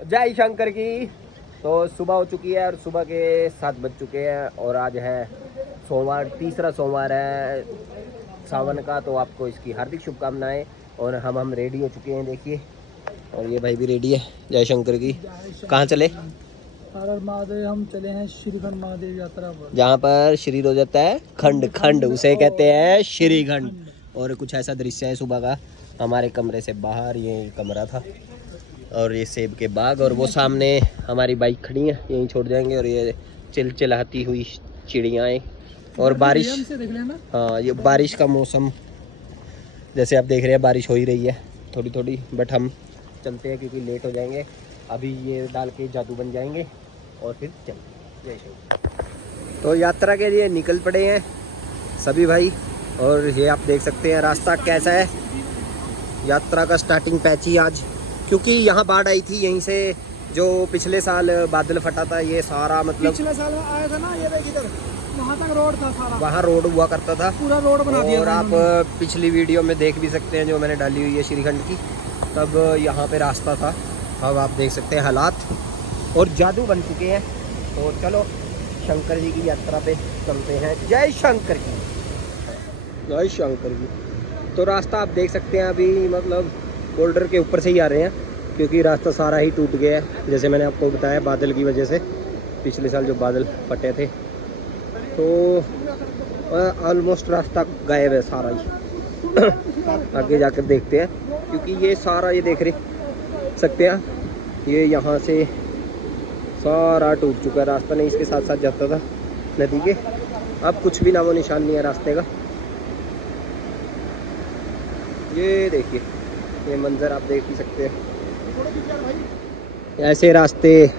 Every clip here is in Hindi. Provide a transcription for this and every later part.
जय शंकर की। तो सुबह हो चुकी है और सुबह के 7 बज चुके हैं और आज है सोमवार, तीसरा सोमवार है सावन का। तो आपको इसकी हार्दिक शुभकामनाएं। और हम रेडी हो चुके हैं, देखिए। और ये भाई भी रेडी है। जय शंकर की। कहाँ चले? हर हर महादेव। हम चले हैं श्रीखंड महादेव यात्रा पर, जहाँ पर शरीर हो जाता है खंड खंड, उसे कहते हैं श्रीखंड। और कुछ ऐसा दृश्य है सुबह का। हमारे कमरे से बाहर ये कमरा था और ये सेब के बाग, और वो सामने हमारी बाइक खड़ी है, यहीं छोड़ जाएंगे। और ये चिलचिलाती हुई चिड़ियाएँ और बारिश। हाँ, ये बारिश का मौसम, जैसे आप देख रहे हैं बारिश हो ही रही है थोड़ी थोड़ी। बट हम चलते हैं क्योंकि लेट हो जाएंगे। अभी ये डाल के जादू बन जाएंगे और फिर चलते। जय श्री। तो यात्रा के लिए निकल पड़े हैं सभी भाई। और ये आप देख सकते हैं रास्ता कैसा है। यात्रा का स्टार्टिंग पैच ही आज, क्योंकि यहाँ बाढ़ आई थी यहीं से, जो पिछले साल बादल फटा था। ये सारा मतलब पिछले साल आया था ना, ये देख इधर, वहाँ तक रोड था सारा, वहाँ रोड हुआ करता था, पूरा रोड बना दिया। और आप पिछली वीडियो में देख भी सकते हैं जो मैंने डाली हुई है श्रीखंड की, तब यहाँ पे रास्ता था। अब आप देख सकते हैं हालात, और जादू बन चुके हैं। तो चलो शंकर जी की यात्रा पे चलते हैं। जय शंकर की। जय शंकर जी। तो रास्ता आप देख सकते हैं, अभी मतलब बोल्डर के ऊपर से ही आ रहे हैं, क्योंकि रास्ता सारा ही टूट गया है। जैसे मैंने आपको बताया बादल की वजह से, पिछले साल जो बादल फटे थे, तो ऑलमोस्ट रास्ता गायब है सारा ही। आगे जाकर देखते हैं, क्योंकि ये सारा, ये देख रहे सकते हैं, ये यहाँ से सारा टूट चुका है। रास्ता नहीं इसके साथ साथ जाता था नदी के, अब कुछ भी नामो निशान नहीं है रास्ते का। ये देखिए, ये मंजर आप देख ही सकते हैं। ऐसे रास्ते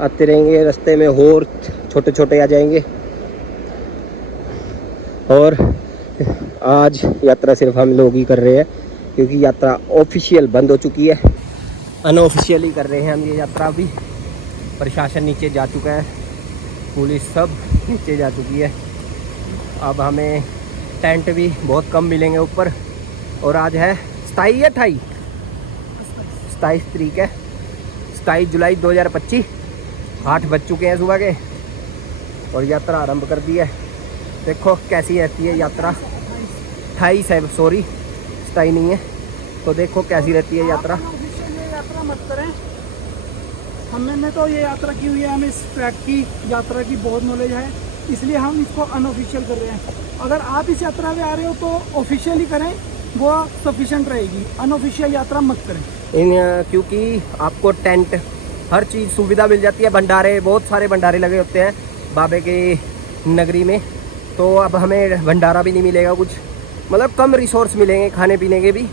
आते रहेंगे, रास्ते में और छोटे छोटे आ जाएंगे। और आज यात्रा सिर्फ हम लोग ही कर रहे हैं, क्योंकि यात्रा ऑफिशियल बंद हो चुकी है। अनऑफिशियल ही कर रहे हैं हम ये यात्रा भी। प्रशासन नीचे जा चुका है, पुलिस सब नीचे जा चुकी है। अब हमें टेंट भी बहुत कम मिलेंगे ऊपर। और आज है 27 या 28 तारीख है, 27 जुलाई 2025। 8 बज चुके हैं सुबह के और यात्रा आरंभ कर दी है। देखो कैसी रहती है यात्रा। 28 है, सॉरी 27 नहीं है। तो देखो कैसी रहती है यात्रा। ये यात्रा मत करें, हमने तो ये यात्रा की हुई है, हमें इस ट्रैक की यात्रा की बहुत नॉलेज है, इसलिए हम इसको अनऑफिशियल कर रहे हैं। अगर आप इस यात्रा में आ रहे हो तो ऑफिशियल ही करें, वो सफिशिएंट रहेगी। अनऑफिशियल यात्रा मत करें क्योंकि आपको टेंट, हर चीज़ सुविधा मिल जाती है। भंडारे, बहुत सारे भंडारे लगे होते हैं बाबे के नगरी में। तो अब हमें भंडारा भी नहीं मिलेगा कुछ, मतलब कम रिसोर्स मिलेंगे खाने पीने के भी।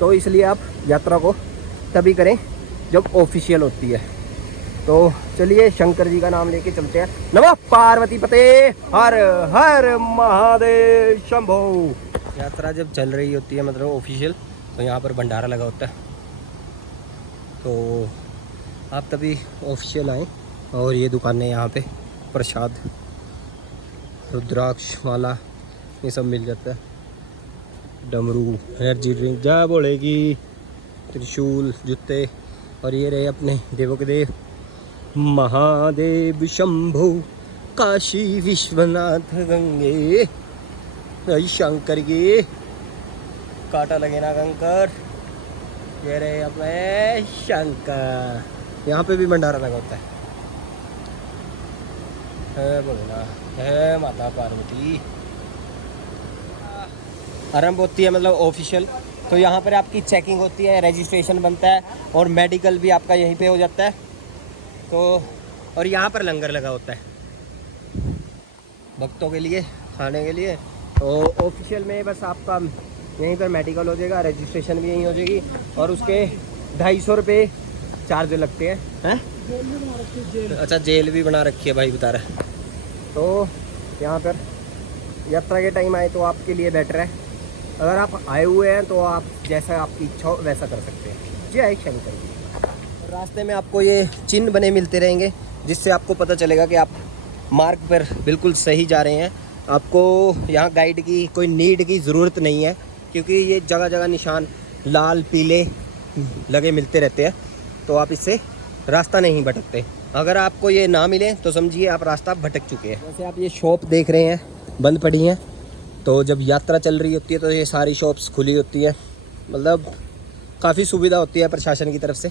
तो इसलिए आप यात्रा को तभी करें जब ऑफिशियल होती है। तो चलिए शंकर जी का नाम लेके चलते हैं। नमः पार्वती पते, हर हर महादेव शंभो। यात्रा जब चल रही होती है, मतलब ऑफिशियल, तो यहाँ पर भंडारा लगा होता है। तो आप तभी ऑफिशियल आएँ। और ये दुकानें यहाँ पे प्रसाद, रुद्राक्ष माला, ये सब मिल जाता है। डमरू, एनर्जी ड्रिंक जा बोलेगी, त्रिशूल, जूते। और ये रहे अपने देवों के देव महादेव शंभो, काशी विश्वनाथ गंगे। जय शंकर की। कांटा लगे ना कंकर। ये रहे अपने शंकर। यहाँ पे भी भंडारा लगा होता है बोलना है माता पार्वती। आरंभ होती है मतलब ऑफिशियल, तो यहाँ पर आपकी चेकिंग होती है, रजिस्ट्रेशन बनता है, और मेडिकल भी आपका यहीं पे हो जाता है। तो और यहाँ पर लंगर लगा होता है भक्तों के लिए, खाने के लिए। तो ऑफिशियल में बस आपका यहीं पर मेडिकल हो जाएगा, रजिस्ट्रेशन भी यहीं हो जाएगी, और उसके 250 रुपये चार्ज लगते हैं। अच्छा, जेल भी बना रखी है भाई, बता रहा है। तो यहाँ पर यात्रा के टाइम आए तो आपके लिए बेटर है। अगर आप आए हुए हैं तो आप जैसा आपकी इच्छा हो वैसा कर सकते हैं। जय शंकर जी। रास्ते में आपको ये चिन्ह बने मिलते रहेंगे, जिससे आपको पता चलेगा कि आप मार्ग पर बिल्कुल सही जा रहे हैं। आपको यहाँ गाइड की कोई नीड की ज़रूरत नहीं है, क्योंकि ये जगह जगह निशान लाल पीले लगे मिलते रहते हैं। तो आप इससे रास्ता नहीं भटकते। अगर आपको ये ना मिले तो समझिए आप रास्ता भटक चुके हैं। जैसे आप ये शॉप देख रहे हैं बंद पड़ी हैं, तो जब यात्रा चल रही होती है तो ये सारी शॉप्स खुली होती है, मतलब काफ़ी सुविधा होती है प्रशासन की तरफ से।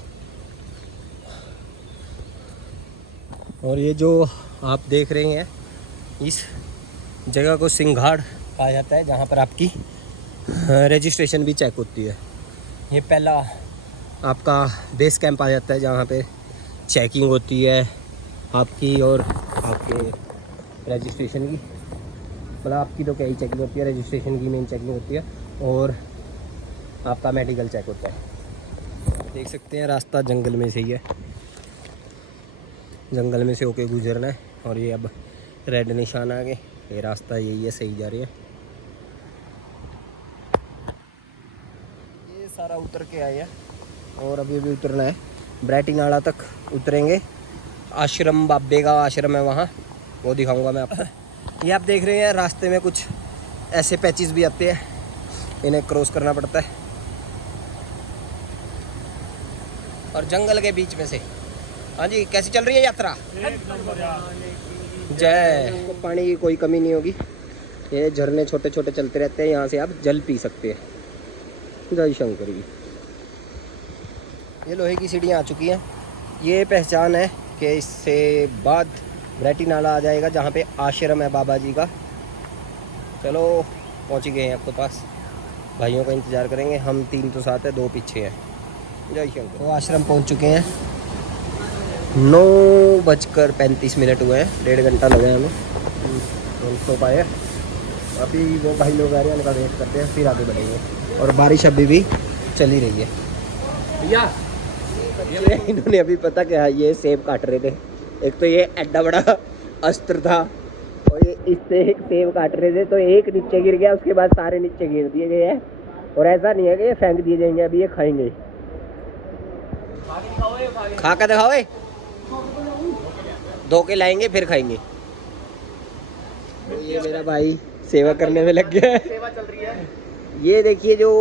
और ये जो आप देख रहे हैं इस जगह को सिंघाड़ कहा जाता है, जहाँ पर आपकी रजिस्ट्रेशन भी चेक होती है। ये पहला आपका बेस कैंप आ जाता है जहाँ पे चेकिंग होती है आपकी और आपके रजिस्ट्रेशन की, मतलब आपकी तो कई चेकिंग होती है, रजिस्ट्रेशन की मेन चेकिंग होती है और आपका मेडिकल चेक होता है। देख सकते हैं रास्ता जंगल में से ही है, जंगल में से होके गुजरना है। और ये अब रेड निशान आ गए, ये रास्ता यही है, सही जा रही है। ये सारा उतर के आए हैं और अभी अभी उतरना है, ब्रैटी नाला तक उतरेंगे। आश्रम बाबे का आश्रम है वहाँ, वो दिखाऊंगा मैं आपको। ये आप देख रहे हैं रास्ते में कुछ ऐसे पैचेस भी आते हैं, इन्हें क्रॉस करना पड़ता है और जंगल के बीच में से। हाँ जी, कैसी चल रही है यात्रा? जय। पानी की कोई कमी नहीं होगी, ये झरने छोटे छोटे चलते रहते हैं, यहाँ से आप जल पी सकते हैं। जय शंकर जी। ये लोहे की सीढ़ियाँ आ चुकी हैं, ये पहचान है कि इससे बाद ब्रैटी नाला आ जाएगा जहाँ पे आश्रम है बाबा जी का। चलो पहुँच गए हैं आपके पास, भाइयों का इंतज़ार करेंगे। हम 3 तो साथ है, 2 पीछे हैं। जय शंकर। तो आश्रम पहुँच चुके हैं, 9:35 हुए हैं, 1.5 घंटा लगा हमें, हम सो पाए। अभी वो भाई लोग आ रहे हैं, उनका वेट करते हैं, फिर आगे बढ़ेंगे। और बारिश अभी भी चल ही रही है भैया। इन्होंने अभी पता क्या, ये सेब काट रहे थे। एक तो ये एड्डा बड़ा अस्त्र था और ये इससे एक सेब काट रहे थे, तो एक नीचे गिर गया, उसके बाद सारे नीचे गिर दिए गए हैं। और ऐसा नहीं है कि ये फेंक दिए जाएंगे, अभी ये खाएंगे। खा कर दिखाओ, धो के लाएंगे फिर खाएंगे। तो ये मेरा भाई सेवा करने में लग गया है, सेवा चल रही है। ये देखिए जो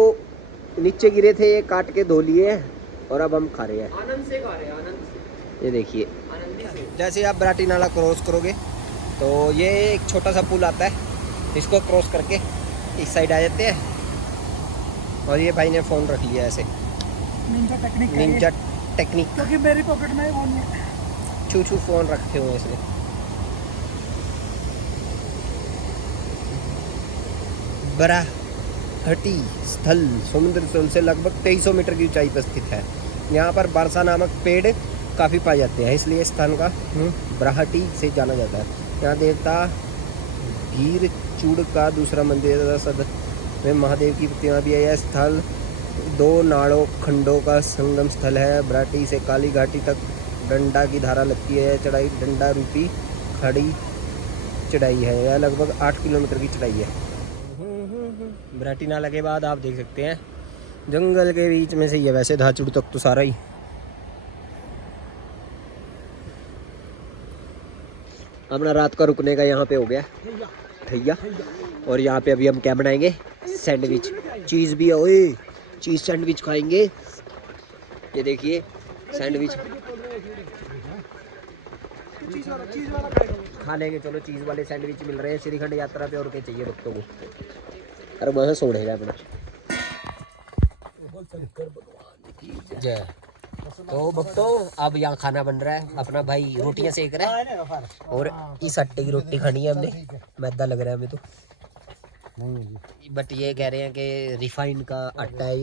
नीचे गिरे थे ये काट के धो लिए हैं और अब हम खा रहे हैं, आनंद से खा रहे हैं, आनंद से। ये देखिए जैसे आप ब्रैटी नाला क्रॉस करोगे तो ये एक छोटा सा पुल आता है, इसको क्रॉस करके इस साइड आ जाते हैं। और ये भाई ने फ़ोन रख लिया ऐसे, निंजा टेक्निक, क्योंकि मेरी पॉकेट में फोन है। छू फ़ोन रखे हुए इसलिए। बराहटी स्थल समुद्र तल से लगभग 2300 मीटर की ऊंचाई पर स्थित है। यहाँ पर बरसा नामक पेड़ काफ़ी पाए जाते हैं, इसलिए स्थान का बराहटी से जाना जाता है। यहाँ देवता गिर चूड़ का दूसरा मंदिर सद में महादेव की प्रतिमा भी है। यह स्थल 2 नाड़ों खंडों का संगम स्थल है। बराहटी से काली घाटी तक डंडा की धारा लगती है। चढ़ाई डंडा रूपी खड़ी चढ़ाई है, यह लगभग 8 किलोमीटर की चढ़ाई है। बराहटी नाला के बाद आप देख सकते हैं जंगल के बीच में से ये वैसे धाचुड़ तक तो सारा ही। अपना रात का रुकने का यहाँ पे हो गया ठैया। और यहाँ पे अभी हम क्या बनाएंगे, सैंडविच, चीज़ भी है, ओए चीज़ सैंडविच खाएंगे। ये देखिए सैंडविच खा लेंगे। चलो चीज़ वाले सैंडविच मिल रहे हैं श्रीखंड यात्रा पे, और क्या चाहिए भक्तों को। अरे वहाँ सोड़ेगा अपना जय। तो भक्तों अब यहाँ खाना बन रहा है, अपना भाई रोटियां सेक रहा है और इस आटे की रोटी खानी है हमने। मैदा लग रहा है हमें तो, बट ये कह रहे हैं कि रिफाइंड का आटा है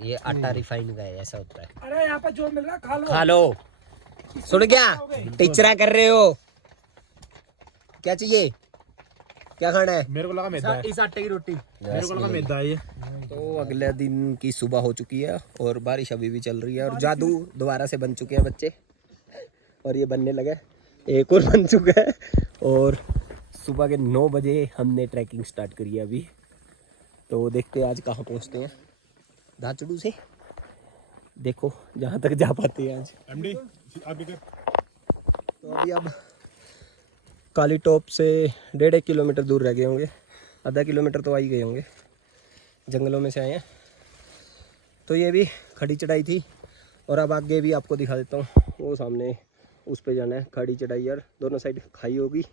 ये आटा रिफाइंड का है, ऐसा होता है। अरे यहाँ पे जो मिल रहा है खा लो। सुन क्या टीचरा कर रहे हो, क्या चाहिए, क्या खाना है? मेरे को लगा मैदा है, इस आटे की रोटी मेरे को लगा मैदा है ये। तो अगले दिन की सुबह हो चुकी है और बारिश अभी भी चल रही है और जादू दोबारा से बन चुके हैं बच्चे, और ये बनने लगे, एक और बन चुका है। और सुबह के 9 बजे हमने ट्रैकिंग स्टार्ट करी है अभी। तो देखते हैं आज कहाँ पहुँचते हैं। धाचड़ू से देखो जहाँ तक जा पाते हैं आज। तो अभी अब काली टॉप से 1.5 किलोमीटर दूर रह गए होंगे, आधा किलोमीटर तो आ ही गए होंगे, जंगलों में से आए हैं। तो ये भी खड़ी चढ़ाई थी और अब आगे भी आपको दिखा देता हूँ, वो सामने उस पे जाना है, खाड़ी चढ़ाई यार, दोनों साइड खाई होगी।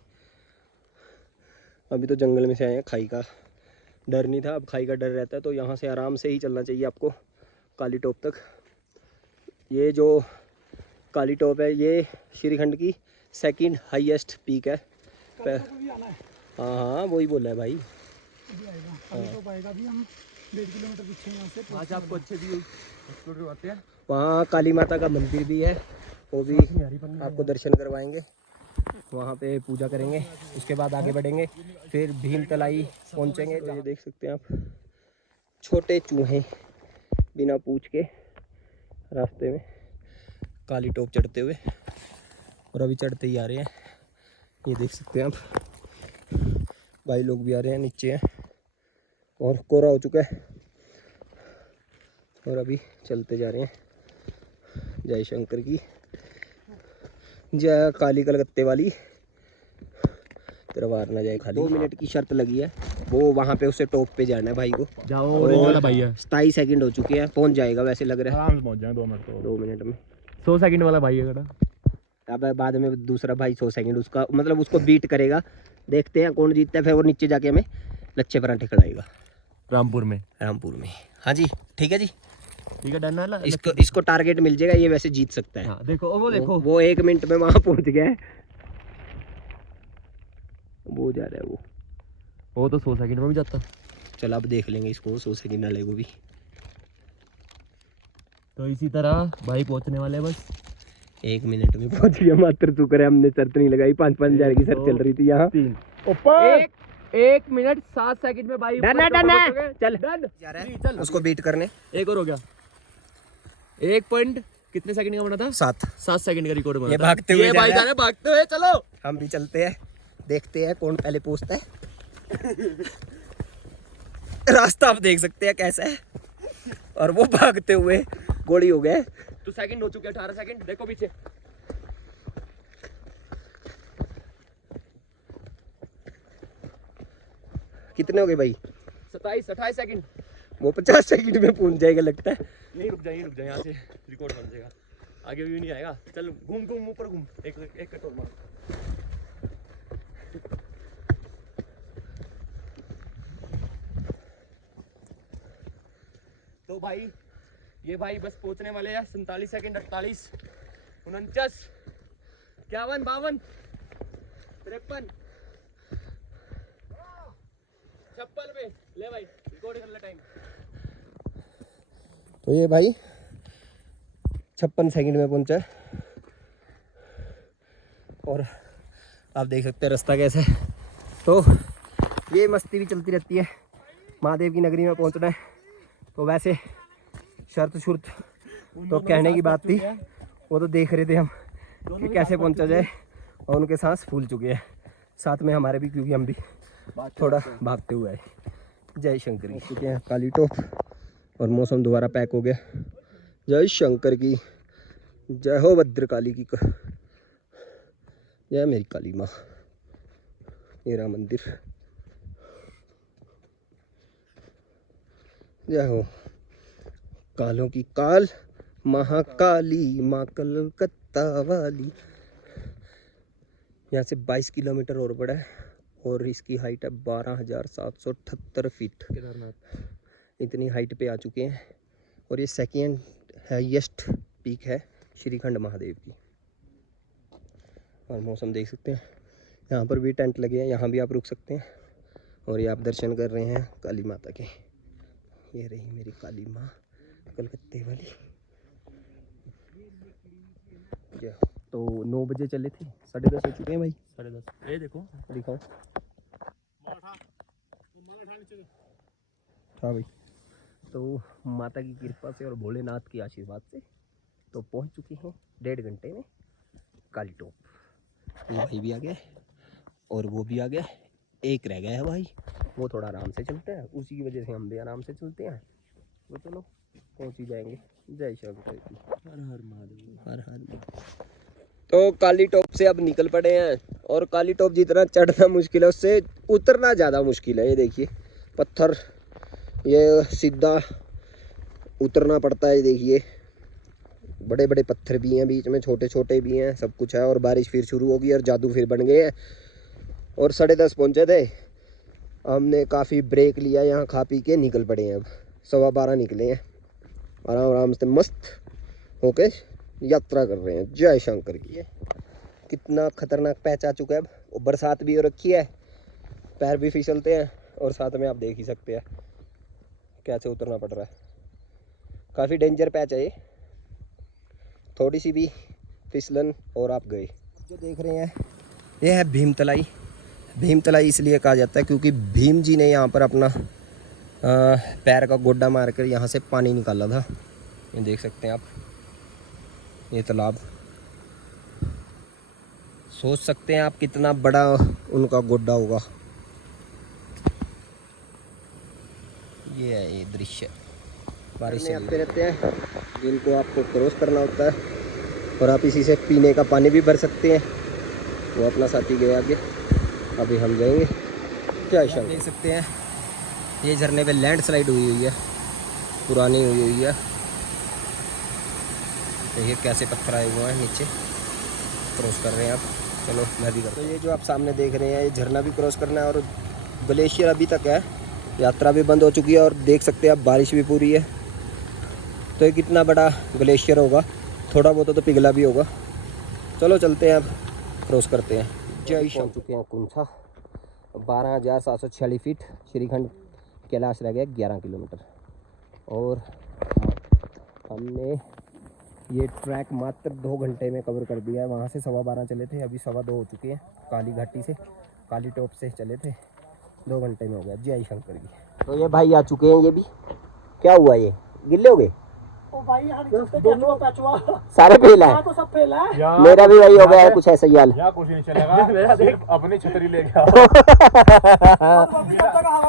अभी तो जंगल में से आए हैं, खाई का डर नहीं था, अब खाई का डर रहता है। तो यहाँ से आराम से ही चलना चाहिए आपको काली टॉप तक। ये जो काली टॉप है ये श्रीखंड की सेकंड हाईएस्ट पीक है। भी आना है, हाँ हाँ वही बोला है भाई। अभी आएगा, कल तो आएगा। अभी हम 1.5 किलोमीटर पीछे यहाँ से। आज आपको अच्छे व्यू एक्सप्लोर करवाते हैं। वहाँ काली माता का मंदिर भी है, वो भी आपको दर्शन करवाएंगे, वहाँ पे पूजा करेंगे। उसके बाद आगे बढ़ेंगे, फिर भीम तलाई पहुँचेंगे। तो ये देख सकते हैं आप, छोटे चूहे बिना पूछ के रास्ते में काली टॉप चढ़ते हुए, और अभी चढ़ते ही आ रहे हैं। ये देख सकते हैं आप, भाई लोग भी आ रहे हैं, नीचे हैं और कोहरा हो चुका है, और अभी चलते जा रहे हैं। जय शंकर की जय, काली कलकत्ते वाली, तेरा वार ना जाए खाली। 2 मिनट की शर्त लगी है, वो वहाँ पे उसे टॉप पे जाना है भाई को। जाओ, ऑरेंज वाला भाई है। 27 सेकंड हो चुके हैं, पहुँच जाएगा वैसे लग रहा है, आराम से पहुंच जाएंगे 2 मिनट तो। 2 मिनट में। 100 सेकंड वाला भाई है। अब बाद में दूसरा भाई 100 सेकंड उसका मतलब उसको बीट करेगा। देखते हैं कौन जीतता है, फिर वो नीचे जाके हमें लच्छे पराठे खिलाएगा रामपुर में। हाँ जी ठीक है जी, ठीक है, डन है ना। इसको टारगेट मिल जाएगा, ये वैसे जीत सकता है। हाँ, देखो वो देखो, वो 1 मिनट में वहां पहुंच गया है, वो जा रहा है वो तो 100 सेकंड में भी जाता। चल अब देख लेंगे इसको, 100 सेकंड वाले को भी। तो इसी तरह भाई पहुंचने वाले हैं बस। 1 मिनट में पहुंच गया, मात्र शुक्र है हमने शर्त नहीं लगाई। 5-5 हजार की शर्त चल रही थी यहाँ। 3 ऊपर 1 मिनट 7 सेकंड में भाई डन है, चल डन। चल उसको बीट करने। एक और हो गया। 1 पॉइंट कितने सेकंड का बना था? 7 सेकंड का रिकॉर्ड बना ये था। भागते हुए ये जा भाई रहा है। जाने भागते हुए, चलो हम भी चलते हैं, देखते हैं कौन पहले पहुंचता है। रास्ता आप देख सकते हैं कैसा है, और वो भागते हुए गोली हो गए। तो सेकंड हो चुके 18 सेकंड, देखो पीछे। कितने हो गए भाई? 27-28 सेकंड। वो 50 सेकंड में पहुंच जाएगा लगता है। नहीं रुक जा, यहाँ से रिकॉर्ड बन जाएगा, आगे भी नहीं आएगा। चल घूम ऊपर घूम, एक कटोर मार। तो भाई ये भाई बस पहुंचने वाले हैं। 47 सेकंड, 48, 49, 51, 52, 53, 56 पे ले भाई, रिकॉर्ड कर ले टाइम। तो ये भाई 56 सेकंड में पहुंचा है, और आप देख सकते हैं रास्ता कैसा है। तो ये मस्ती भी चलती रहती है, महादेव की नगरी में पहुंचना है। तो वैसे शर्त शुर्त तो कहने की बात थी, वो तो देख रहे थे हम कि कैसे पहुंचा जाए, और उनके सांस फूल चुके हैं, साथ में हमारे भी, क्योंकि हम भी थोड़ा भागते हुए आए। जय शंकर चुके हैं काली टॉप, और मौसम दोबारा पैक हो गया। जय शंकर की जय हो, भद्रकाली की जय, मेरी काली माँ, मेरा मंदिर जय हो, कालों की काल महाकाली माँ कलकत्ता वाली। यहाँ से 22 किलोमीटर और बड़ा है, और इसकी हाइट है 12,778 फीट। केदारनाथ इतनी हाइट पे आ चुके हैं, और ये सेकेंड हाईएस्ट पीक है श्रीखंड महादेव की। और मौसम देख सकते हैं, यहाँ पर भी टेंट लगे हैं, यहाँ भी आप रुक सकते हैं। और ये आप दर्शन कर रहे हैं काली माता के। ये रही मेरी काली माँ कलकत्ते वाली। तो 9 बजे चले थे, 10:30 हो चुके हैं भाई। 10:30। ये देखो, दिखाओ। हाँ भाई, तो माता की कृपा से और भोलेनाथ की आशीर्वाद से तो पहुंच चुके हैं 1.5 घंटे में काली टॉप। ये भाई भी आ गया और वो भी आ गया, एक रह गया है भाई, वो थोड़ा आराम से चलता है, उसी की वजह से हम भी आराम से चलते हैं। तो चलो पहुंच ही जाएंगे। जय शंकर की, हर हर महादेव, हर हर महादेव। तो काली टॉप से अब निकल पड़े हैं, और काली टॉप जितना चढ़ना मुश्किल है उससे उतरना ज़्यादा मुश्किल है। ये देखिए पत्थर, ये सीधा उतरना पड़ता है। ये देखिए बड़े बड़े पत्थर भी हैं बीच में, छोटे छोटे भी हैं, सब कुछ है। और बारिश फिर शुरू होगी और जादू फिर बन गए हैं। और 10:30 पहुँचे थे, हमने काफ़ी ब्रेक लिया यहाँ, खा पी के निकल पड़े हैं। अब 12:15 निकले हैं, आराम आराम से मस्त होके यात्रा कर रहे हैं। जय शंकर की। ये कितना खतरनाक पैच आ चुका है। अब बरसात भी हो रखी है, पैर भी फिसलते हैं, और साथ में आप देख ही सकते हैं कैसे उतरना पड़ रहा है। काफ़ी डेंजर पैच है ये, थोड़ी सी भी फिसलन और आप गए। जो देख रहे हैं ये है भीमतलाई। भीमतलाई इसलिए कहा जाता है क्योंकि भीम जी ने यहाँ पर अपना पैर का गोड्डा मारकर यहाँ से पानी निकाला था। ये देख सकते हैं आप, ये तालाब। सोच सकते हैं आप कितना बड़ा उनका गोड्डा होगा। ये है ये दृश्य, बारिश में आते रहते हैं जिनको आपको क्रॉस करना होता है, और आप इसी से पीने का पानी भी भर सकते हैं। वो अपना साथी गया आगे, अभी हम जाएंगे। क्या शंकर देख सकते हैं, ये झरने पे लैंडस्लाइड हुई है, पुरानी हुई है। देखिए कैसे पत्थर आए हुए हैं नीचे, क्रॉस कर रहे हैं आप। चलो मैं भी करता हूँ। तो ये जो आप सामने देख रहे हैं, ये झरना भी क्रॉस करना है, और ग्लेशियर अभी तक है, यात्रा भी बंद हो चुकी है। और देख सकते हैं आप बारिश भी पूरी है। तो ये कितना बड़ा ग्लेशियर होगा, थोड़ा बहुत तो पिघला भी होगा। चलो चलते हैं, अब क्रॉस करते हैं। जय पहुँच चुके हैं कुंछा, 12,746 फीट। श्रीखंड कैलाश रह गया 11 किलोमीटर। और हमने ये ट्रैक मात्र 2 घंटे में कवर कर दिया है। वहाँ से 12:15 चले थे, अभी 2:15 हो चुके हैं। काली घाटी से, काली टॉप से चले थे, 2 घंटे में हो गया। जय शंकर की। तो ये भाई आ चुके हैं। ये भी क्या हुआ, ये गिल्ले हो गए दोनों पैचवा सारे फेल है। तो सब फेल है। मेरा भी वही हो गया है, कुछ ऐसा ही हाल। कुछ नहीं चलेगा। मेरा देख अपनी छतरी ले गया।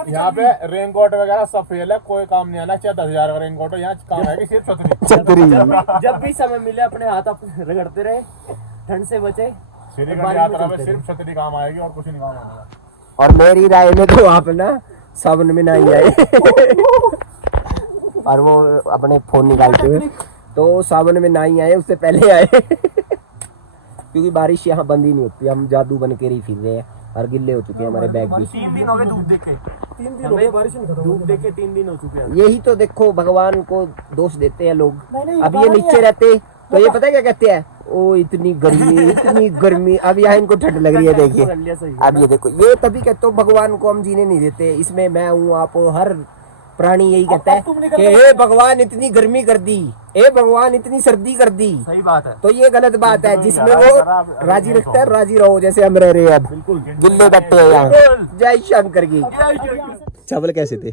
यहाँ पे रेनकोट वगैरह सब फेल है, कोई काम नहीं आना। चाहे 10,000 का रेनकोट हो, यहाँ काम है कि सिर्फ छतरी। जब भी समय मिले अपने हाथ रगड़ते रहे, ठंड से बचे। श्रीखंड यात्रा में सिर्फ छतरी काम आएगी और कुछ नहीं काम आएगा। और मेरी राय में तो आप ना सावन में नहीं आए। और वो अपने फोन निकालते हुए तो सावन में नहीं आए, उससे पहले आए। क्योंकि बारिश यहाँ बंद ही नहीं होती, हम जादू बन के ही फिर रहे हैं और गिल्ले हो चुके हैं हमारे बैग भी। 3 दिन हो गए धूप देखे, 3 दिन हो गए बारिश नहीं खत्म, धूप देखे 3 दिन हो चुके हैं। यही तो देखो, भगवान को दोष देते हैं लोग। अब ये नीचे रहते तो ये पता है क्या कहते हैं, ओ इतनी गर्मी इतनी गर्मी। अब यहाँ इनको ठंड लग रही है, देखिए। अब ये देखो, ये तभी कहते हो भगवान को हम जीने नहीं देते। इसमें मैं हूँ, आप, हर प्राणी यही कहता है कि हे भगवान इतनी गर्मी कर दी, हे भगवान इतनी सर्दी कर दी। सही बात है, तो ये गलत बात है। जिसमें वो राजी रखता है, राजी रहो, जैसे हम रह रहे हैं अब। गिल्ले बैठे हैं यहाँ। जय शंकर की। चावल कैसे थे?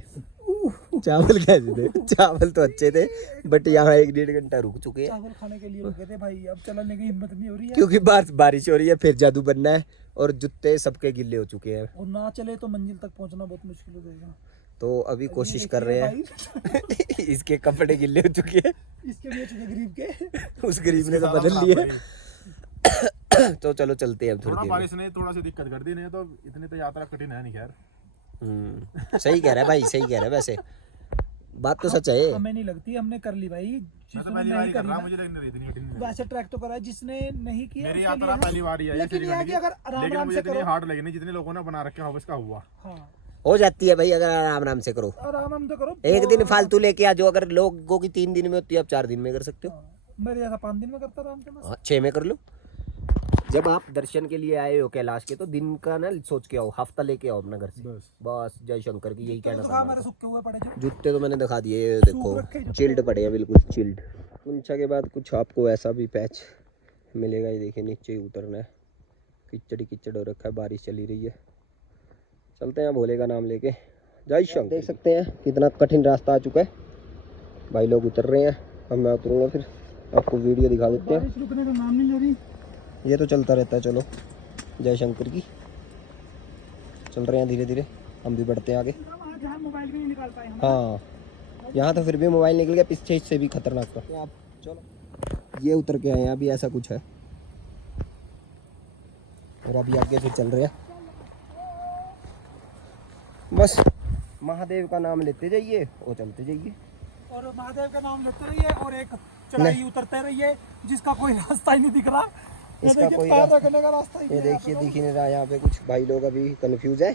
चावल कैसे थे? चावल तो अच्छे थे, बट यहाँ 1-1.5 घंटा रुक चुके हैं। चावल खाने के लिए रुके थे भाई, अब चलने की हिम्मत नहीं हो रही है क्योंकि बारिश हो रही है, फिर जादू बनना है, और जूते सबके गिल्ले हो चुके हैं। और ना चले तो मंजिल तक पहुंचना बहुत मुश्किल हो जाएगा। तो अभी कोशिश कर रहे हैं। इसके कपड़े गिल्ले हो चुके हैं, इसके भी हो चुके गरीब के। उस गरीब ने तो बदल लिए। तो चलो चलते हैं अब थोड़ी देर। बारिश ने थोड़ा सी दिक्कत कर दी, नहीं तो इतनी तो यात्रा कठिन है नहीं। खैर सही कह रहा है भाई, सही कह रहा है। वैसे बात तो सच है। हमें नहीं लगती, हमने कर ली भाई। जिसने नहीं करी ना, मुझे लगने इतनी कठिन वैसे ट्रैक तो करा है, जिसने नहीं किया मेरी उसके लिए यात्रा पहली बार ही है लेकिन ये है कि अगर आराम लेकिन आराम मुझे से इतनी करो। हार्ड लगी नहीं जितने लोगों ने बना रखे हैं उसका हुआ। हाँ, हो जाती है भाई, अगर आराम आराम से करो। आराम आराम से करो। एक दिन फालतू लेके आ जाओ। अगर लोगों की 3 दिन में होती है, आप 4 दिन में कर सकते हो। मेरे जैसा 5 दिन में करता आराम से बस। 6 में कर लो। जब आप दर्शन के लिए आए हो कैलाश के, तो दिन का ना सोच के आओ, हफ्ता लेके आओ अपना घर से। बस जय शंकर की यही कहना था। हमारे सूखे हुए पड़े जो। जूते तो मैंने दिखा दिए, ये देखो चिल्ड पड़े हैं, बिल्कुल चिल्ड। कुंछा के बाद कुछ आपको ऐसा भी पैच मिलेगा, ये देखिए नीचे ही उतरना है। कीचड़ कीचड़ हो रखा है, बारिश चली रही है। चलते हैं भोले का नाम लेके। जय शंकर। देख सकते हैं कितना कठिन रास्ता आ चुका है, भाई लोग उतर रहे हैं। अब मैं उतरूंगा, फिर आपको वीडियो दिखा देते हैं। बारिश रुकने का नाम नहीं ले रही। ये तो चलता रहता है। चलो जय शंकर की। चल रहे हैं धीरे धीरे, हम भी बढ़ते हैं आगे। जहाँ मोबाइल भी नहीं निकाल पाए हम। हाँ, यहाँ तो फिर भी मोबाइल निकल गया, पीछे इससे भी खतरनाक था। आप चलो ये उतर के आए हैं, अभी ऐसा कुछ है। और अभी आगे फिर चल रहे हैं, बस महादेव का नाम लेते जाइए और चलते जाइए। और महादेव का नाम लेते रहिए, और एक चढ़ाई उतरते रहिए, जिसका कोई रास्ता ही नहीं दिख रहा। ये इसका देखिए कोई पैर रास्ता- रखने का रास्ता ही ये नहीं है देखिए यहाँ पे दिख ही नहीं रहा, यहाँ पे कुछ भाई लोग अभी कंफ्यूज है,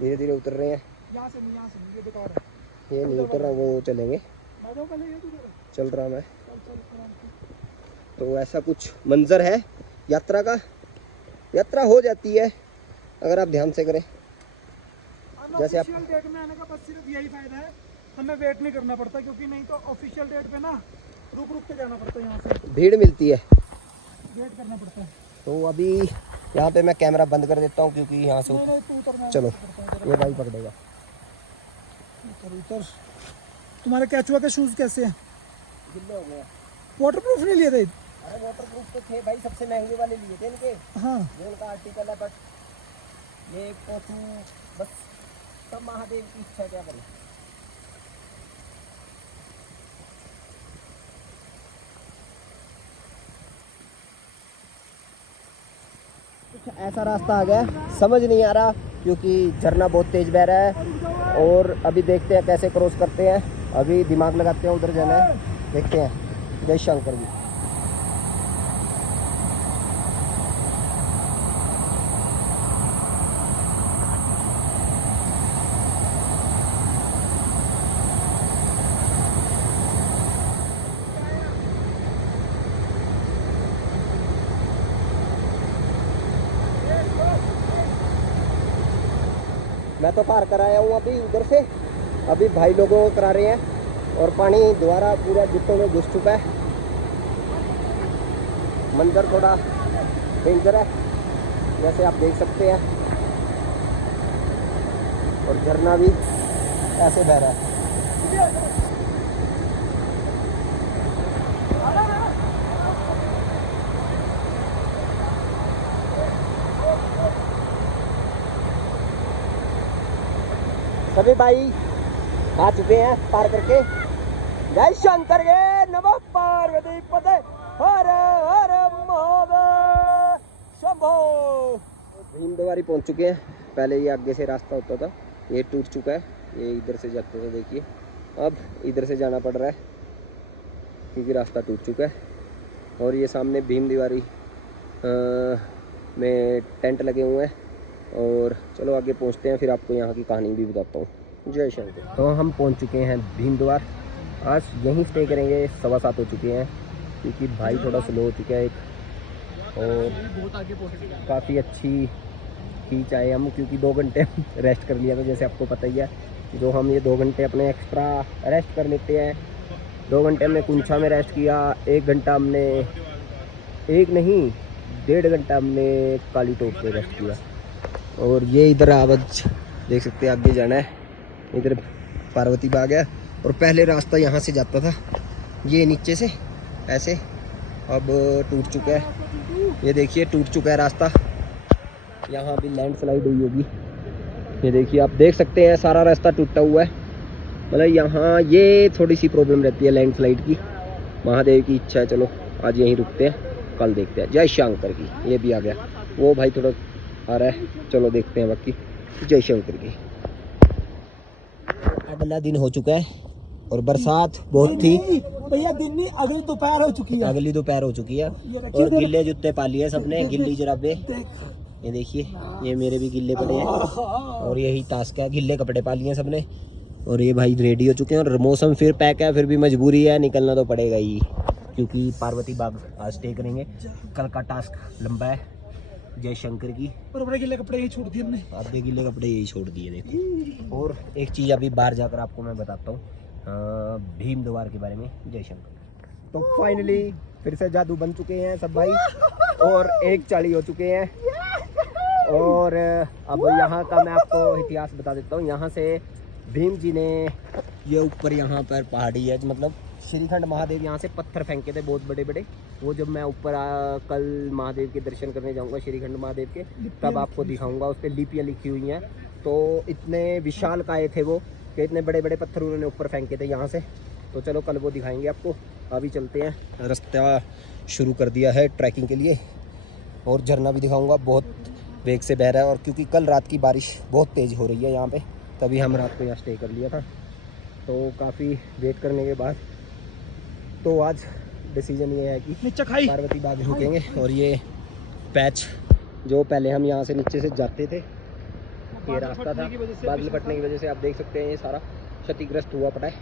धीरे धीरे उतर रहे हैं। तो। यहाँ से नहीं, ये बेकार है। ये नहीं उतर रहा, वो चलेंगे, मैं जाऊँ पहले, ये उधर है। चल रहा मैं। चल चल आराम से। तो ऐसा कुछ मंजर है यात्रा का। यात्रा हो जाती है अगर आप ध्यान से करें। जैसे आप- अनऑफिशियल डेट में आने का बस सिर्फ यही फायदा है, हमें वेट नहीं करना पड़ता, क्योंकि नहीं तो ऑफिशियल डेट पे ना रुक रुक के जाना पड़ता है, यहाँ से भीड़ मिलती है। वेट करना पड़ता है। तो अभी यहाँ पे मैं कैमरा बंद कर देता हूँ, क्योंकि यहाँ से नहीं नहीं, तू उतरना है, चलो। पड़ता है जरा। ये भाई पकड़ेगा। उतर उतर। तुम्हारे कैचुआ के शूज कैसे हैं? गिल्ले हो गए। वाटर प्रूफ नहीं लिए थे? अरे वाटर प्रूफ तो थे भाई, सबसे महंगे वाले लिए थे इनके, हाँ ये उनका आर्टिकल है, बट ये पोचू बस सब महादेव की इच्छा है, क्या करें। कुछ ऐसा रास्ता आ गया, समझ नहीं आ रहा, क्योंकि झरना बहुत तेज बह रहा है और अभी देखते हैं कैसे क्रॉस करते हैं। अभी दिमाग लगाते हैं, उधर जाना है, देखते हैं। जय शंकर जी। मैं तो पार कराया हूँ अभी उधर से, अभी भाई लोगों को करा रहे हैं और पानी दोबारा पूरा जुत्तों में घुस चुका है। मंजर थोड़ा डेंजर है, जैसे आप देख सकते हैं, और झरना भी ऐसे बह रहा है। सभी भाई आ चुके हैं पार करके। जय शंकर के नमः पार्वती पते हर हर महादेव शंभो। भीमद्वारी पहुंच चुके हैं। पहले ये आगे से रास्ता होता था, ये टूट चुका है, ये इधर से जाते थे, देखिए अब इधर से जाना पड़ रहा है क्योंकि रास्ता टूट चुका है। और ये सामने भीमद्वारी में टेंट लगे हुए हैं। और चलो आगे पहुंचते हैं, फिर आपको यहाँ की कहानी भी बताता हूँ। जय शंकर। तो हम पहुँच चुके हैं भीमद्वार, आज यहीं स्टे करेंगे। 7:15 हो चुके हैं क्योंकि भाई थोड़ा स्लो हो चुका है एक, और बहुत आगे पहुंच गया। काफ़ी अच्छी खींच आए हम, क्योंकि 2 घंटे रेस्ट कर लिया था, जैसे आपको पता ही है। जो हम ये 2 घंटे अपने एक्स्ट्रा रेस्ट कर लेते हैं। 2 घंटे हमने कुंछा में रेस्ट किया, 1 घंटा हमने, 1 नहीं 1.5 घंटा हमने काली टोप पे रेस्ट किया। और ये इधर आवाज देख सकते हैं, आगे जाना है, इधर पार्वती बाग है। और पहले रास्ता यहाँ से जाता था, ये नीचे से ऐसे, अब टूट चुका है। ये देखिए टूट चुका है रास्ता, यहाँ भी लैंडस्लाइड हुई होगी। ये देखिए आप देख सकते हैं, सारा रास्ता टूटा हुआ है। मतलब यहाँ ये थोड़ी सी प्रॉब्लम रहती है लैंडस्लाइड की। महादेव की इच्छा है, चलो आज यहीं रुकते हैं, कल देखते हैं। जय शंकर की। ये भी आ गया, वो भाई थोड़ा आ रहा है, चलो देखते हैं बाकी। जय शंकर की। अगला दिन हो चुका है और बरसात बहुत थी। भैया दिन नहीं, अगली दोपहर हो चुकी है। अगली दोपहर हो चुकी है देखिए और गिल्ले जूते पा लिए सबने, गिल्ली जराबे। देख। ये देखिए, ये मेरे भी गिल्ले पड़े हैं और यही टास्क है, गिल्ले कपड़े पा लिए सबने। और ये भाई रेडी हो चुके हैं और मौसम फिर पैक है, फिर भी मजबूरी है, निकलना तो पड़ेगा ही, क्योंकि पार्वती बाग आज स्टे करेंगे। कल का टास्क लंबा है। जय शंकर की। और बड़े गिले कपड़े ही छोड़ दिए हमने। आधे गिले कपड़े यही छोड़ दिए, देखो। और एक चीज़ अभी बाहर जाकर आपको मैं बताता हूँ भीमद्वार के बारे में। जय शंकर। तो फाइनली फिर से जादू बन चुके हैं सब भाई, और 1:40 हो चुके हैं। और अब यहाँ का मैं आपको इतिहास बता देता हूँ। यहाँ से भीम जी ने ये ऊपर यहाँ पर पहाड़ी है, मतलब श्रीखंड महादेव यहाँ से पत्थर फेंके थे बहुत बड़े बड़े। वो जब मैं ऊपर कल महादेव के दर्शन करने जाऊँगा श्रीखंड महादेव के, तब आपको दिखाऊंगा। उस पर लिपियाँ लिखी हुई हैं। तो इतने विशाल काय थे वो कि इतने बड़े बड़े पत्थर उन्होंने ऊपर फेंके थे यहाँ से। तो चलो कल वो दिखाएंगे आपको। अभी चलते हैं, रास्ता शुरू कर दिया है ट्रैकिंग के लिए, और झरना भी दिखाऊंगा, बहुत वेग से बह रहा है। और क्योंकि कल रात की बारिश बहुत तेज़ हो रही है यहाँ पे, तभी हम रात को यहाँ स्टे कर लिया था। तो काफ़ी वेट करने के बाद तो आज डिसीजन ये है कि नीचे खाई पार्वती बाग रुकेंगे। और ये पैच जो पहले हम यहाँ से नीचे से जाते थे, ये रास्ता था, बादल फटने की वजह से आप देख सकते हैं ये सारा क्षतिग्रस्त हुआ पड़ा है।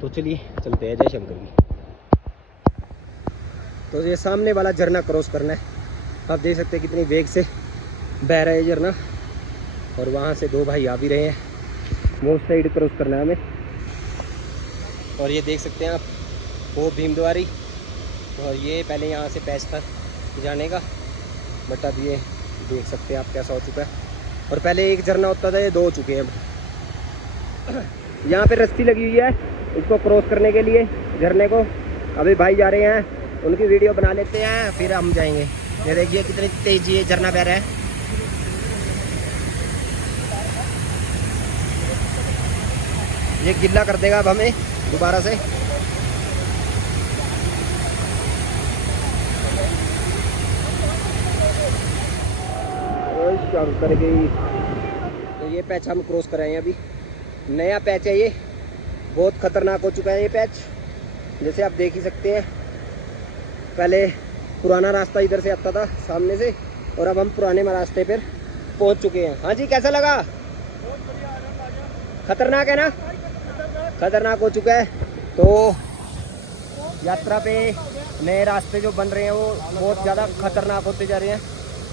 तो चलिए चलते हैं जय शंकर की। तो ये सामने वाला झरना क्रॉस करना है, आप देख सकते हैं कितनी वेग से बह रहा है झरना। और वहाँ से दो भाई आ भी रहे हैं, वो साइड क्रॉस करना है हमें। और ये देख सकते हैं आप वो भीमद्वारी, और ये पहले यहाँ से पैच था जाने का, बट अब ये देख सकते हैं आप कैसा हो चुका है। और पहले एक झरना होता था, ये दो हो चुके हैं अब। यहाँ पे रस्सी लगी हुई है इसको क्रॉस करने के लिए झरने को। अभी भाई जा रहे हैं, उनकी वीडियो बना लेते हैं फिर हम जाएंगे। ये देखिए कितनी तेजी ये झरना बह रहा है। ये गिल्ला कर देगा अब हमें दोबारा से। शंकर गई। तो ये पैच हम क्रॉस कर रहे हैं अभी, नया पैच है ये, बहुत खतरनाक हो चुका है ये पैच, जैसे आप देख ही सकते हैं। पहले पुराना रास्ता इधर से आता था सामने से, और अब हम पुराने रास्ते पर पहुंच चुके हैं। हाँ जी, कैसा लगा? खतरनाक है ना? खतरनाक हो चुका है। तो यात्रा पे नए रास्ते जो बन रहे हैं वो बहुत ज़्यादा खतरनाक होते जा रहे हैं।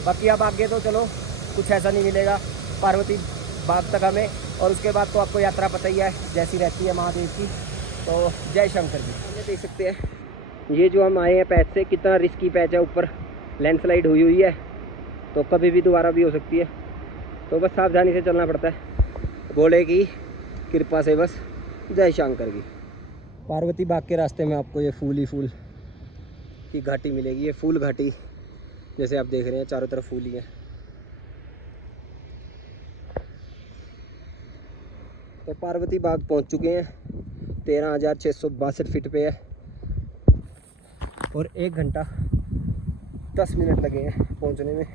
बाकी अब आगे तो चलो कुछ ऐसा नहीं मिलेगा पार्वती बाग तक हमें, और उसके बाद तो आपको यात्रा पता ही है जैसी रहती है महादेव की। तो जय शंकर जी। हमने देख सकते हैं ये जो हम आए हैं पैच से, कितना रिस्की पैच है, ऊपर लैंडस्लाइड हुई हुई है, तो कभी भी दोबारा भी हो सकती है। तो बस सावधानी से चलना पड़ता है, भोले की कृपा से बस। जय शंकर की। पार्वती बाग के रास्ते में आपको ये फूल ही फूल की घाटी मिलेगी, ये फूल घाटी जैसे आप देख रहे हैं, चारों तरफ फूल ही है। तो पार्वती बाग पहुंच चुके हैं, 13,662 फीट पे है, और 1 घंटा 10 मिनट लगे हैं पहुंचने में।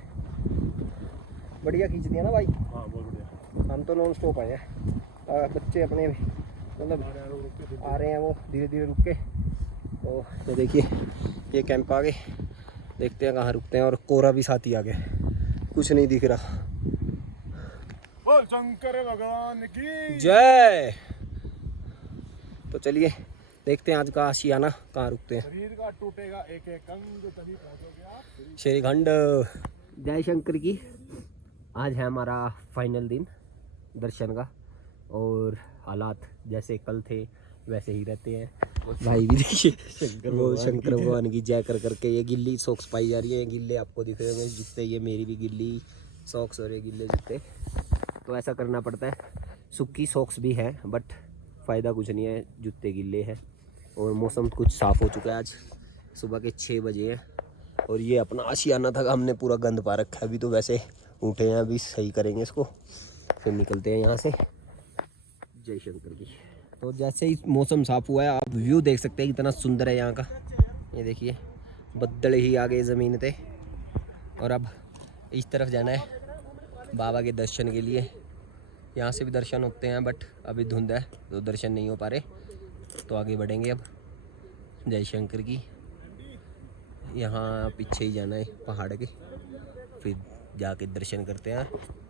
बढ़िया खींच दिया ना भाई? हाँ बहुत बढ़िया। हम तो नॉन स्टॉप आए हैं, बच्चे अपने मतलब आ रहे हैं वो धीरे धीरे रुक के। तो ये देखिए ये कैंप आ गए, देखते हैं कहाँ रुकते हैं। और कोहरा भी साथ ही आ गया, कुछ नहीं दिख रहा। बोल शंकर भगवान की जय। तो चलिए देखते हैं आज का आशियाना कहाँ रुकते हैं। शरीर का टूटेगा एक एक अंग तभी पहुंचोगे आप श्रीखंड। जय शंकर की। आज है हमारा फाइनल दिन दर्शन का, और हालात जैसे कल थे वैसे ही रहते हैं। भाई भी देखिए वो शंकर भगवान की जय कर करके ये गिल्ली सॉक्स पाई जा रही है। गिल्ले आपको दिख रहे होंगे जूते, ये मेरी भी गिल्ली सॉक्स और ये गिल्ले जूते। तो ऐसा करना पड़ता है, सूखी सॉक्स भी है बट फ़ायदा कुछ नहीं है, जूते गिल्ले हैं। और मौसम कुछ साफ़ हो चुका है, आज सुबह के 6 बजे हैं। और ये अपना आशियाना था, हमने पूरा गंद पा रखा है। अभी तो वैसे उठे हैं, अभी सही करेंगे इसको फिर निकलते हैं यहाँ से। जय शंकर की। तो जैसे ही मौसम साफ़ हुआ है, आप व्यू देख सकते हैं कितना सुंदर है यहाँ का। ये देखिए बद्दल ही आ गए ज़मीन पे। और अब इस तरफ जाना है बाबा के दर्शन के लिए। यहाँ से भी दर्शन होते हैं बट अभी धुंध है तो दर्शन नहीं हो पा रहे, तो आगे बढ़ेंगे अब। जय शंकर की। यहाँ पीछे ही जाना है पहाड़ के, फिर जाके दर्शन करते हैं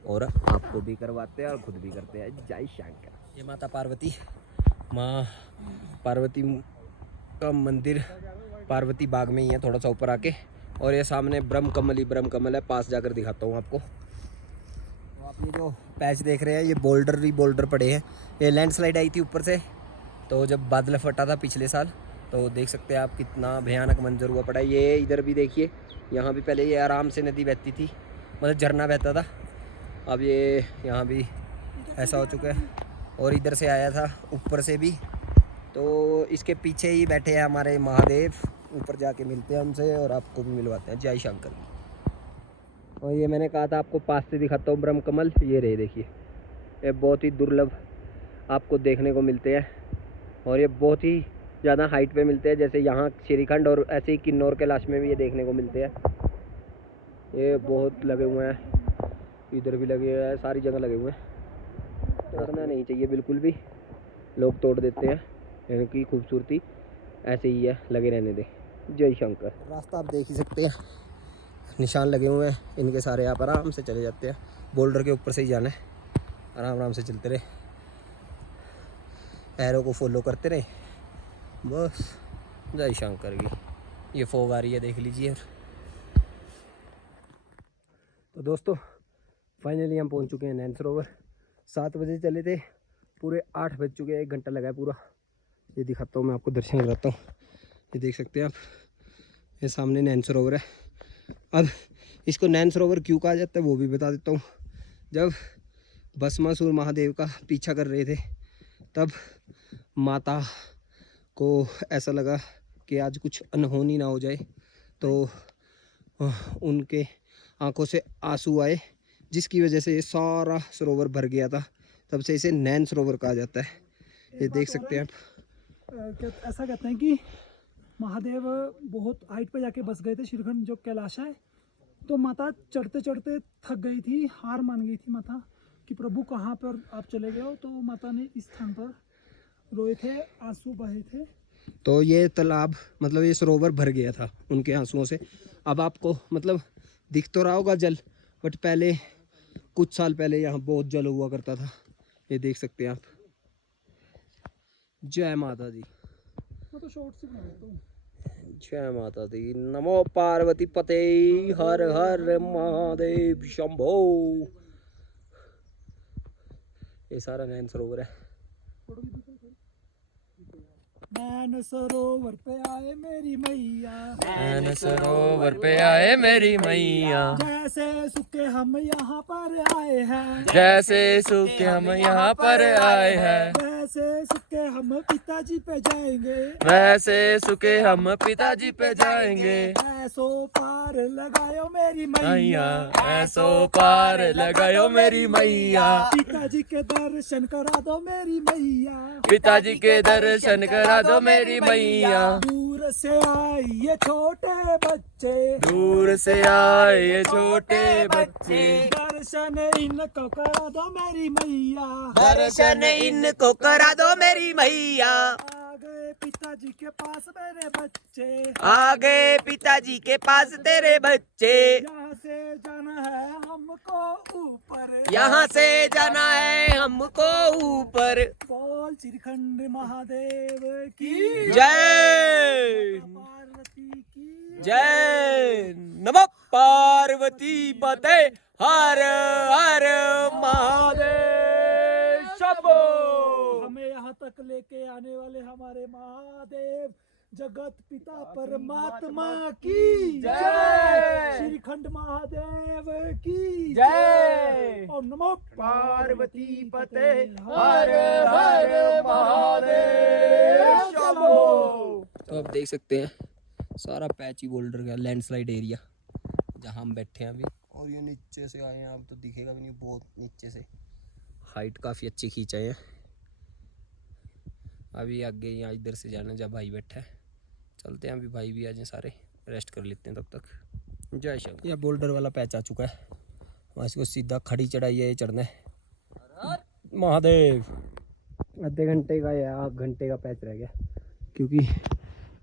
और आपको भी करवाते हैं और खुद भी करते हैं। जय शंकर। ये माता पार्वती, माँ पार्वती का मंदिर पार्वती बाग में ही है, थोड़ा सा ऊपर आके। और ये सामने ब्रह्म कमल है, पास जाकर दिखाता हूँ आपको। तो आप ये जो पैच देख रहे हैं, ये बोल्डर पड़े हैं। ये लैंडस्लाइड आई थी ऊपर से, तो जब बादल फटा था पिछले साल, तो देख सकते हैं आप कितना भयानक मंजर हुआ पड़ा है। ये इधर भी देखिए, यहाँ भी पहले ये आराम से नदी बहती थी, मतलब झरना बहता था। अब ये यहाँ भी ऐसा हो चुका है। और इधर से आया था ऊपर से भी, तो इसके पीछे ही बैठे हैं हमारे महादेव। ऊपर जाके मिलते हैं हमसे और आपको भी मिलवाते हैं। जय शंकर। और ये मैंने कहा था आपको पास से दिखाता हूँ ब्रह्म कमल, ये रहे देखिए। ये बहुत ही दुर्लभ आपको देखने को मिलते हैं, और ये बहुत ही ज़्यादा हाइट पे मिलते हैं, जैसे यहाँ श्रीखंड और ऐसे ही किन्नौर कैलाश में भी ये देखने को मिलते हैं। ये बहुत लगे हुए हैं, इधर भी लगे हुए हैं, सारी जगह लगे हुए हैं। तोड़ना नहीं चाहिए बिल्कुल भी, लोग तोड़ देते हैं इनकी खूबसूरती। ऐसे ही है, लगे रहने दे। जय शंकर। रास्ता आप देख ही सकते हैं, निशान लगे हुए हैं इनके सारे। आप आराम से चले जाते हैं, बोल्डर के ऊपर से ही जाना है, आराम आराम से चलते रहे, एरो को फॉलो करते रहे बस। जय शंकर की ये फोग आ रही है, देख लीजिए। तो दोस्तों फाइनली हम पहुंच चुके हैं नैन सरोवर। 7 बजे चले थे, पूरे 8 बज चुके हैं, 1 घंटा लगा है पूरा। ये दिखाता हूँ मैं आपको, दर्शन कराता हूँ। ये देख सकते हैं आप, ये सामने नैन सरोवर है। अब इसको नैन सरोवर क्यों कहा जाता है वो भी बता देता हूँ। जब भस्मासुर महादेव का पीछा कर रहे थे, तब माता को ऐसा लगा कि आज कुछ अनहोनी ना हो जाए, तो उनके आंखों से आंसू आए, जिसकी वजह से ये सारा सरोवर भर गया था। तब से इसे नैन सरोवर कहा जाता है। ये देख सकते हैं आप। ऐसा कहते हैं कि महादेव बहुत हाइट पे जाके बस गए थे, श्रीखंड जो कैलाश है। तो माता चढ़ते चढ़ते थक गई थी, हार मान गई थी माता कि प्रभु कहाँ पर आप चले गए हो। तो माता ने इस स्थान पर रोए थे, आंसू बहे थे। तो ये तालाब मतलब ये सरोवर भर गया था उनके आंसुओं से। अब आपको मतलब दिख तो रहा होगा जल, बट पहले कुछ साल पहले यहाँ बहुत जल हुआ करता था। ये देख सकते हैं आप। जय माता दी। मैं तो शॉर्ट से बना देता हूँ। जय माता दी। नमो पार्वती पते, हर हर महादेव शंभो। ये सारा नैन सरोवर है। नैन सरोवर पे आए मेरी मैया, नैन सरोवर पे आए मेरी मैया, जैसे सुखे हम यहाँ पर आए हैं, जैसे सूखे हम यहाँ पर आए हैं, वैसे सुखे हम पिताजी पे जाएंगे, वैसे सूखे हम पिताजी पे जाएंगे। ऐसो पार लगायो मेरी मैया, मैया ऐसो पार लगायो मेरी मैया, पिताजी के दर्शन करा दो मेरी मैया, पिताजी के दर्शन करा दो मेरी मैया। दूर से आए ये छोटे बच्चे, दूर से आए ये छोटे बच्चे, दर्शन इनको करा दो मेरी मैया, दर्शन इनको करा दो मेरी मैया। आ गए पिताजी के पास मेरे बच्चे, आ गए पिताजी के पास तेरे बच्चे। यहाँ से जाना है हमको ऊपर, यहाँ से जाना है हमको ऊपर। बोल श्रीखंड महादेव की जय। पार्वती की जय। नमो पार्वती पते, हर हर महादेव शंभो। हमें यहाँ तक लेके आने वाले हमारे महादेव जगत पिता परमात्मा की जय। श्रीखंड महादेव की जय। और नमो पार्वती पते, हर हर महादेव शंभो। तो आप देख सकते हैं सारा पैची बोल्डर का लैंडस्लाइड एरिया जहाँ हम बैठे हैं अभी। और ये नीचे से आए हैं, अब तो दिखेगा भी नहीं, बहुत नीचे से हाइट काफ़ी अच्छी खींचाई है। अभी आगे यहाँ इधर से जाना जब भाई बैठा है, चलते हैं। अभी भाई भी आ जाए, सारे रेस्ट कर लेते हैं तब तक। जय शंकर। यह बोल्डर वाला पैच आ चुका है, वहाँ इसको सीधा खड़ी चढ़ाई है, ये चढ़ना है। महादेव आधे घंटे का या 1 घंटे का पैच रह गया, क्योंकि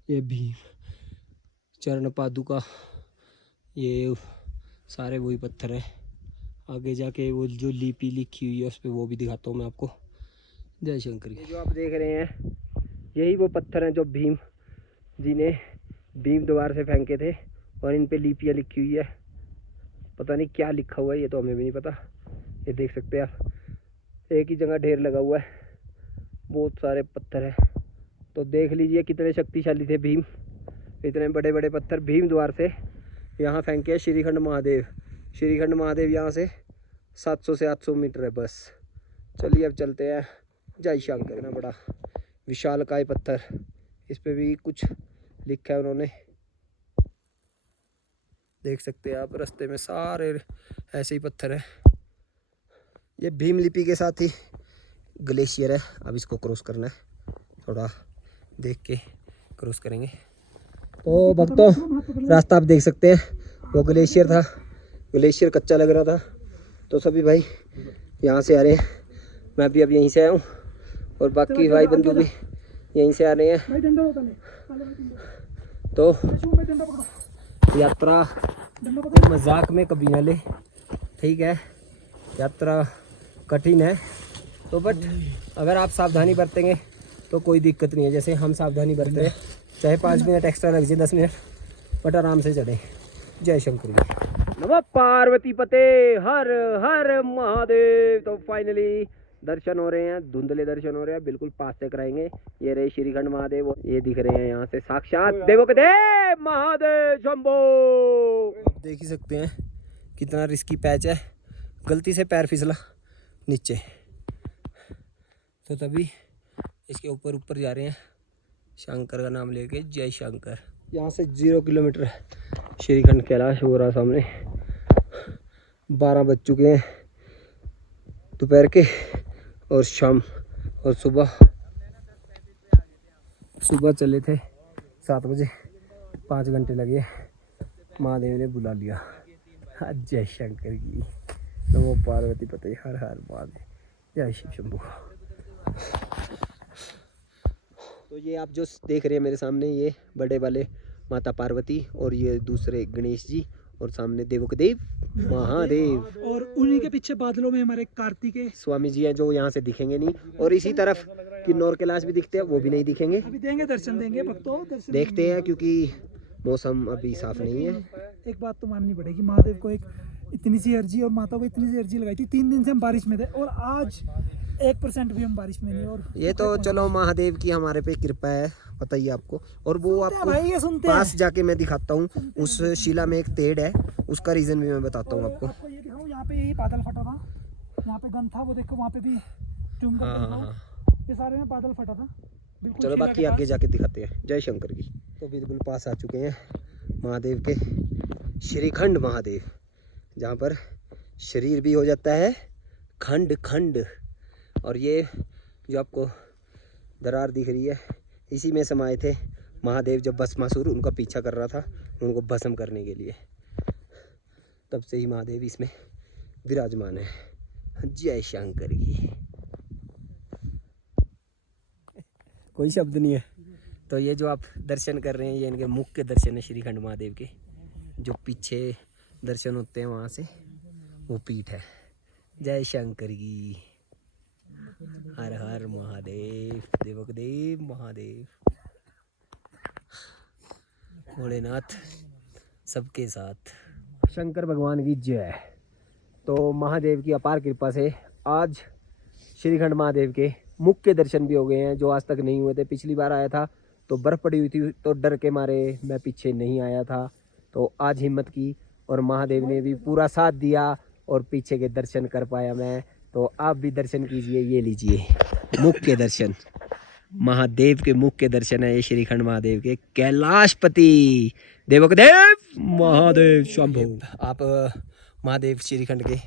ये भी चरण पादुका, ये सारे वही पत्थर है। आगे जाके वो जो लिपि लिखी हुई है उस पर वो भी दिखाता हूँ मैं आपको। जय शंकर। ये जो आप देख रहे हैं यही वो पत्थर हैं जो भीम जी ने भीम द्वार से फेंके थे, और इन पे लिपियाँ लिखी हुई है। पता नहीं क्या लिखा हुआ है, ये तो हमें भी नहीं पता। ये देख सकते हैं आप, एक ही जगह ढेर लगा हुआ है, बहुत सारे पत्थर हैं। तो देख लीजिए कितने शक्तिशाली थे भीम। इतने बड़े बड़े पत्थर भीम द्वार से यहाँ फेंके श्रीखंड महादेव। श्रीखंड महादेव यहाँ से 700 से 800 मीटर है बस। चलिए अब चलते हैं। जय शंकर। इतना बड़ा विशालकाय पत्थर, इस पे भी कुछ लिखा है उन्होंने, देख सकते हैं आप। रास्ते में सारे ऐसे ही पत्थर हैं। ये भीम लिपि के साथ ही ग्लेशियर है। अब इसको क्रॉस करना है, थोड़ा देख के क्रॉस करेंगे। तो भक्तों रास्ता आप देख सकते हैं, वो ग्लेशियर था, ग्लेशियर कच्चा लग रहा था, तो सभी भाई यहाँ से आ रहे हैं। मैं भी अब यहीं से आया हूँ, और बाकी भाई बंधु भी यहीं से आ रहे हैं। भाई डंडा होता ले पहले भाई डंडा तो शुभ भाई डंडा पकड़ो यात्रा डंडा पकड़ो मजाक में कभी ना ले, ठीक है। यात्रा कठिन है तो बट अगर आप सावधानी बरतेंगे तो कोई दिक्कत नहीं है। जैसे हम सावधानी बरते हैं, चाहे 5 मिनट एक्स्ट्रा लग जाए, 10 मिनट, बट आराम से चढ़े। जय शंकर जी, नमः पार्वती पते, हर हर महादेव। तो फाइनली दर्शन हो रहे हैं, धुंधले दर्शन हो रहे हैं, बिल्कुल पास से कराएंगे। ये रहे श्रीखंड महादेव, ये दिख रहे हैं यहाँ से साक्षात देवों के देव महादेव शंभो। आप देख ही सकते हैं कितना रिस्की पैच है, गलती से पैर फिसला नीचे तो तभी इसके ऊपर ऊपर जा रहे हैं, शंकर का नाम लेके। जय शंकर। यहाँ से 0 किलोमीटर श्रीखंड कैलाश हो रहा सामने। 12 बज चुके हैं दोपहर के, और शाम और सुबह चले थे 7 बजे, 5 घंटे लगे, महादेव ने बुला लिया। जय शंकर की, नमो पार्वती पते, हर हर महादेव, जय शिव शंभू। तो ये आप जो देख रहे हैं मेरे सामने, ये बड़े वाले माता पार्वती, और ये दूसरे गणेश जी, और सामने देवों के देव महादेव, और उन्हीं के पीछे बादलों में हमारे कार्तिकेय स्वामी जी हैं जो यहाँ से दिखेंगे नहीं। और इसी तरफ किन्नौर कैलाश भी दिखते हैं, वो भी नहीं दिखेंगे। अभी देंगे दर्शन, देंगे भक्तों दर्शन देखते हैं क्योंकि मौसम अभी साफ नहीं है। एक बात तो माननी पड़ेगी, महादेव को एक इतनी सी अर्जी और माता को इतनी सी अर्जी लगाई थी। 3 दिन से हम बारिश में थे और आज 1% भी हम बारिश में नहीं। और ये तो चलो महादेव की हमारे पे कृपा है, पता ही आपको। और वो आपको भाई ये सुनते पास जाके मैं दिखाता हूँ, उस शिला में एक तेड़ है, उसका रीजन भी मैं बताता हूँ आपको। आपको ये दिखाऊं, यहाँ पे यही बादल फटा था, यहाँ पे गन था, वो देखो वहाँ पे भी ट्यूब हाँ, ये सारे में बादल फटा था बिल्कुल। चलो शिला बाकी के आगे पास। जाके दिखाते हैं। जय शंकर की। तो बिल्कुल पास आ चुके हैं महादेव के, श्रीखंड महादेव, जहाँ पर शरीर भी हो जाता है खंड खंड। और ये जो आपको दरार दिख रही है, इसी में समाये थे महादेव जब भस्मासुर उनका पीछा कर रहा था, उनको भस्म करने के लिए। तब से ही महादेव इसमें विराजमान है। जय शंकर की। कोई शब्द नहीं है। तो ये जो आप दर्शन कर रहे हैं, ये इनके मुख्य दर्शन है श्रीखंड महादेव के। जो पीछे दर्शन होते हैं वहाँ से वो पीठ है। जय शंकर की, हर हर महादेव, देवक देव महादेव, भोलेनाथ सबके साथ। शंकर भगवान की जय। तो महादेव की अपार कृपा से आज श्रीखंड महादेव के मुख्य दर्शन भी हो गए हैं, जो आज तक नहीं हुए थे। पिछली बार आया था तो बर्फ़ पड़ी हुई थी, तो डर के मारे मैं पीछे नहीं आया था। तो आज हिम्मत की और महादेव ने भी पूरा साथ दिया और पीछे के दर्शन कर पाया मैं। तो आप भी दर्शन कीजिए, ये लीजिए मुख्य दर्शन, महादेव के मुख्य दर्शन है ये श्रीखंड महादेव के। कैलाशपति देवक देव महादेव शंभो। आप महादेव श्रीखंड के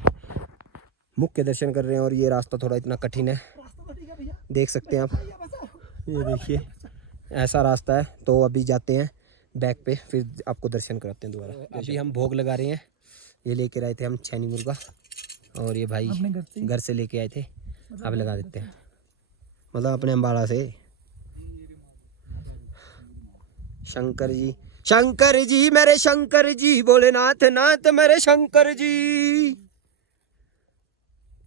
मुख्य दर्शन कर रहे हैं, और ये रास्ता थोड़ा इतना कठिन है, देख सकते हैं आप। ये देखिए ऐसा रास्ता है। तो अभी जाते हैं बैक पे, फिर आपको दर्शन कराते हैं दोबारा। अभी हम भोग लगा रहे हैं। ये लेके आए थे हम छैनी मुर्गा, और ये भाई घर से लेके आए थे। अब लगा देते हैं, मतलब अपने अम्बाड़ा से। शंकर जी, शंकर जी मेरे शंकर जी, भोलेनाथ नाथ मेरे शंकर जी,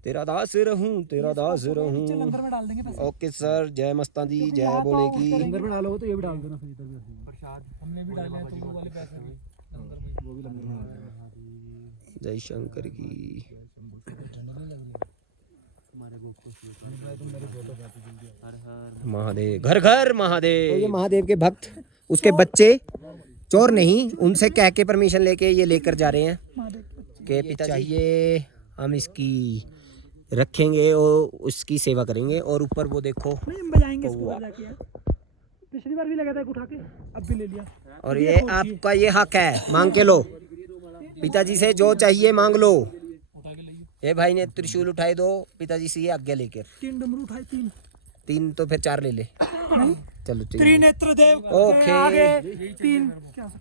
तेरा दास रहूं, तेरा दास रहूं। लंगर में डाल देंगे पैसे। ओके सर, जय मस्ता दी, जय बोले की। लंगर में डालोगे तो ये भी डाल देना फिर इधर भी। प्रसाद हमने भी डाले हैं, तो वो वाले पैसे भी लंगर में, वो भी लंगर में डाल देना। जय शंकर की। महादेव, घर घर महादेव। तो ये महादेव के भक्त, उसके बच्चे चोर नहीं, उनसे कह के परमिशन लेके ये लेकर जा रहे हैं कि पिताजी ये हम इसकी रखेंगे और उसकी सेवा करेंगे। और ऊपर वो देखो नहीं, हम बजाएंगे इसको ऊपर जाके यार। पिछली बार भी लगा था उठा के, अब भी ले लिया। और ये आपका ये हक है, मांग के लो, पिताजी से जो चाहिए मांग लो। ये भाई ने त्रिशूल उठाए 2, पिताजी से ये आज्ञा लेकर। 3 डमरू उठाए, 3 तो फिर 4 ले ले। चलो ठीक है। त्रिनेत्र देव ओके। आगे 3 क्या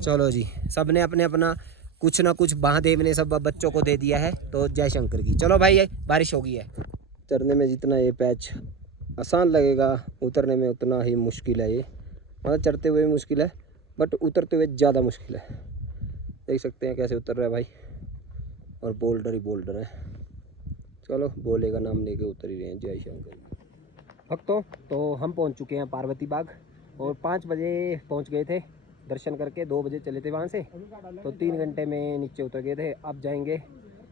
चलो जी, सबने अपने अपना कुछ ना कुछ महादेव ने सब बच्चों को दे दिया है। तो जय शंकर की। चलो भाई, बारिश हो गई है। चढ़ने में जितना ये पैच आसान लगेगा, उतरने में उतना ही मुश्किल है ये। मतलब चढ़ते हुए भी मुश्किल है, बट उतरते हुए ज़्यादा मुश्किल है। देख सकते हैं कैसे उतर रहा है भाई, और बोल्डर ही बोल्डर है। चलो भोले का नाम लेके उतर ही रहे हैं। जय शंकर भक्तों। तो हम पहुंच चुके हैं पार्वती बाग, और 5 बजे पहुंच गए थे दर्शन करके, 2 बजे चले थे वहां से, तो 3 घंटे में नीचे उतर गए थे। अब जाएंगे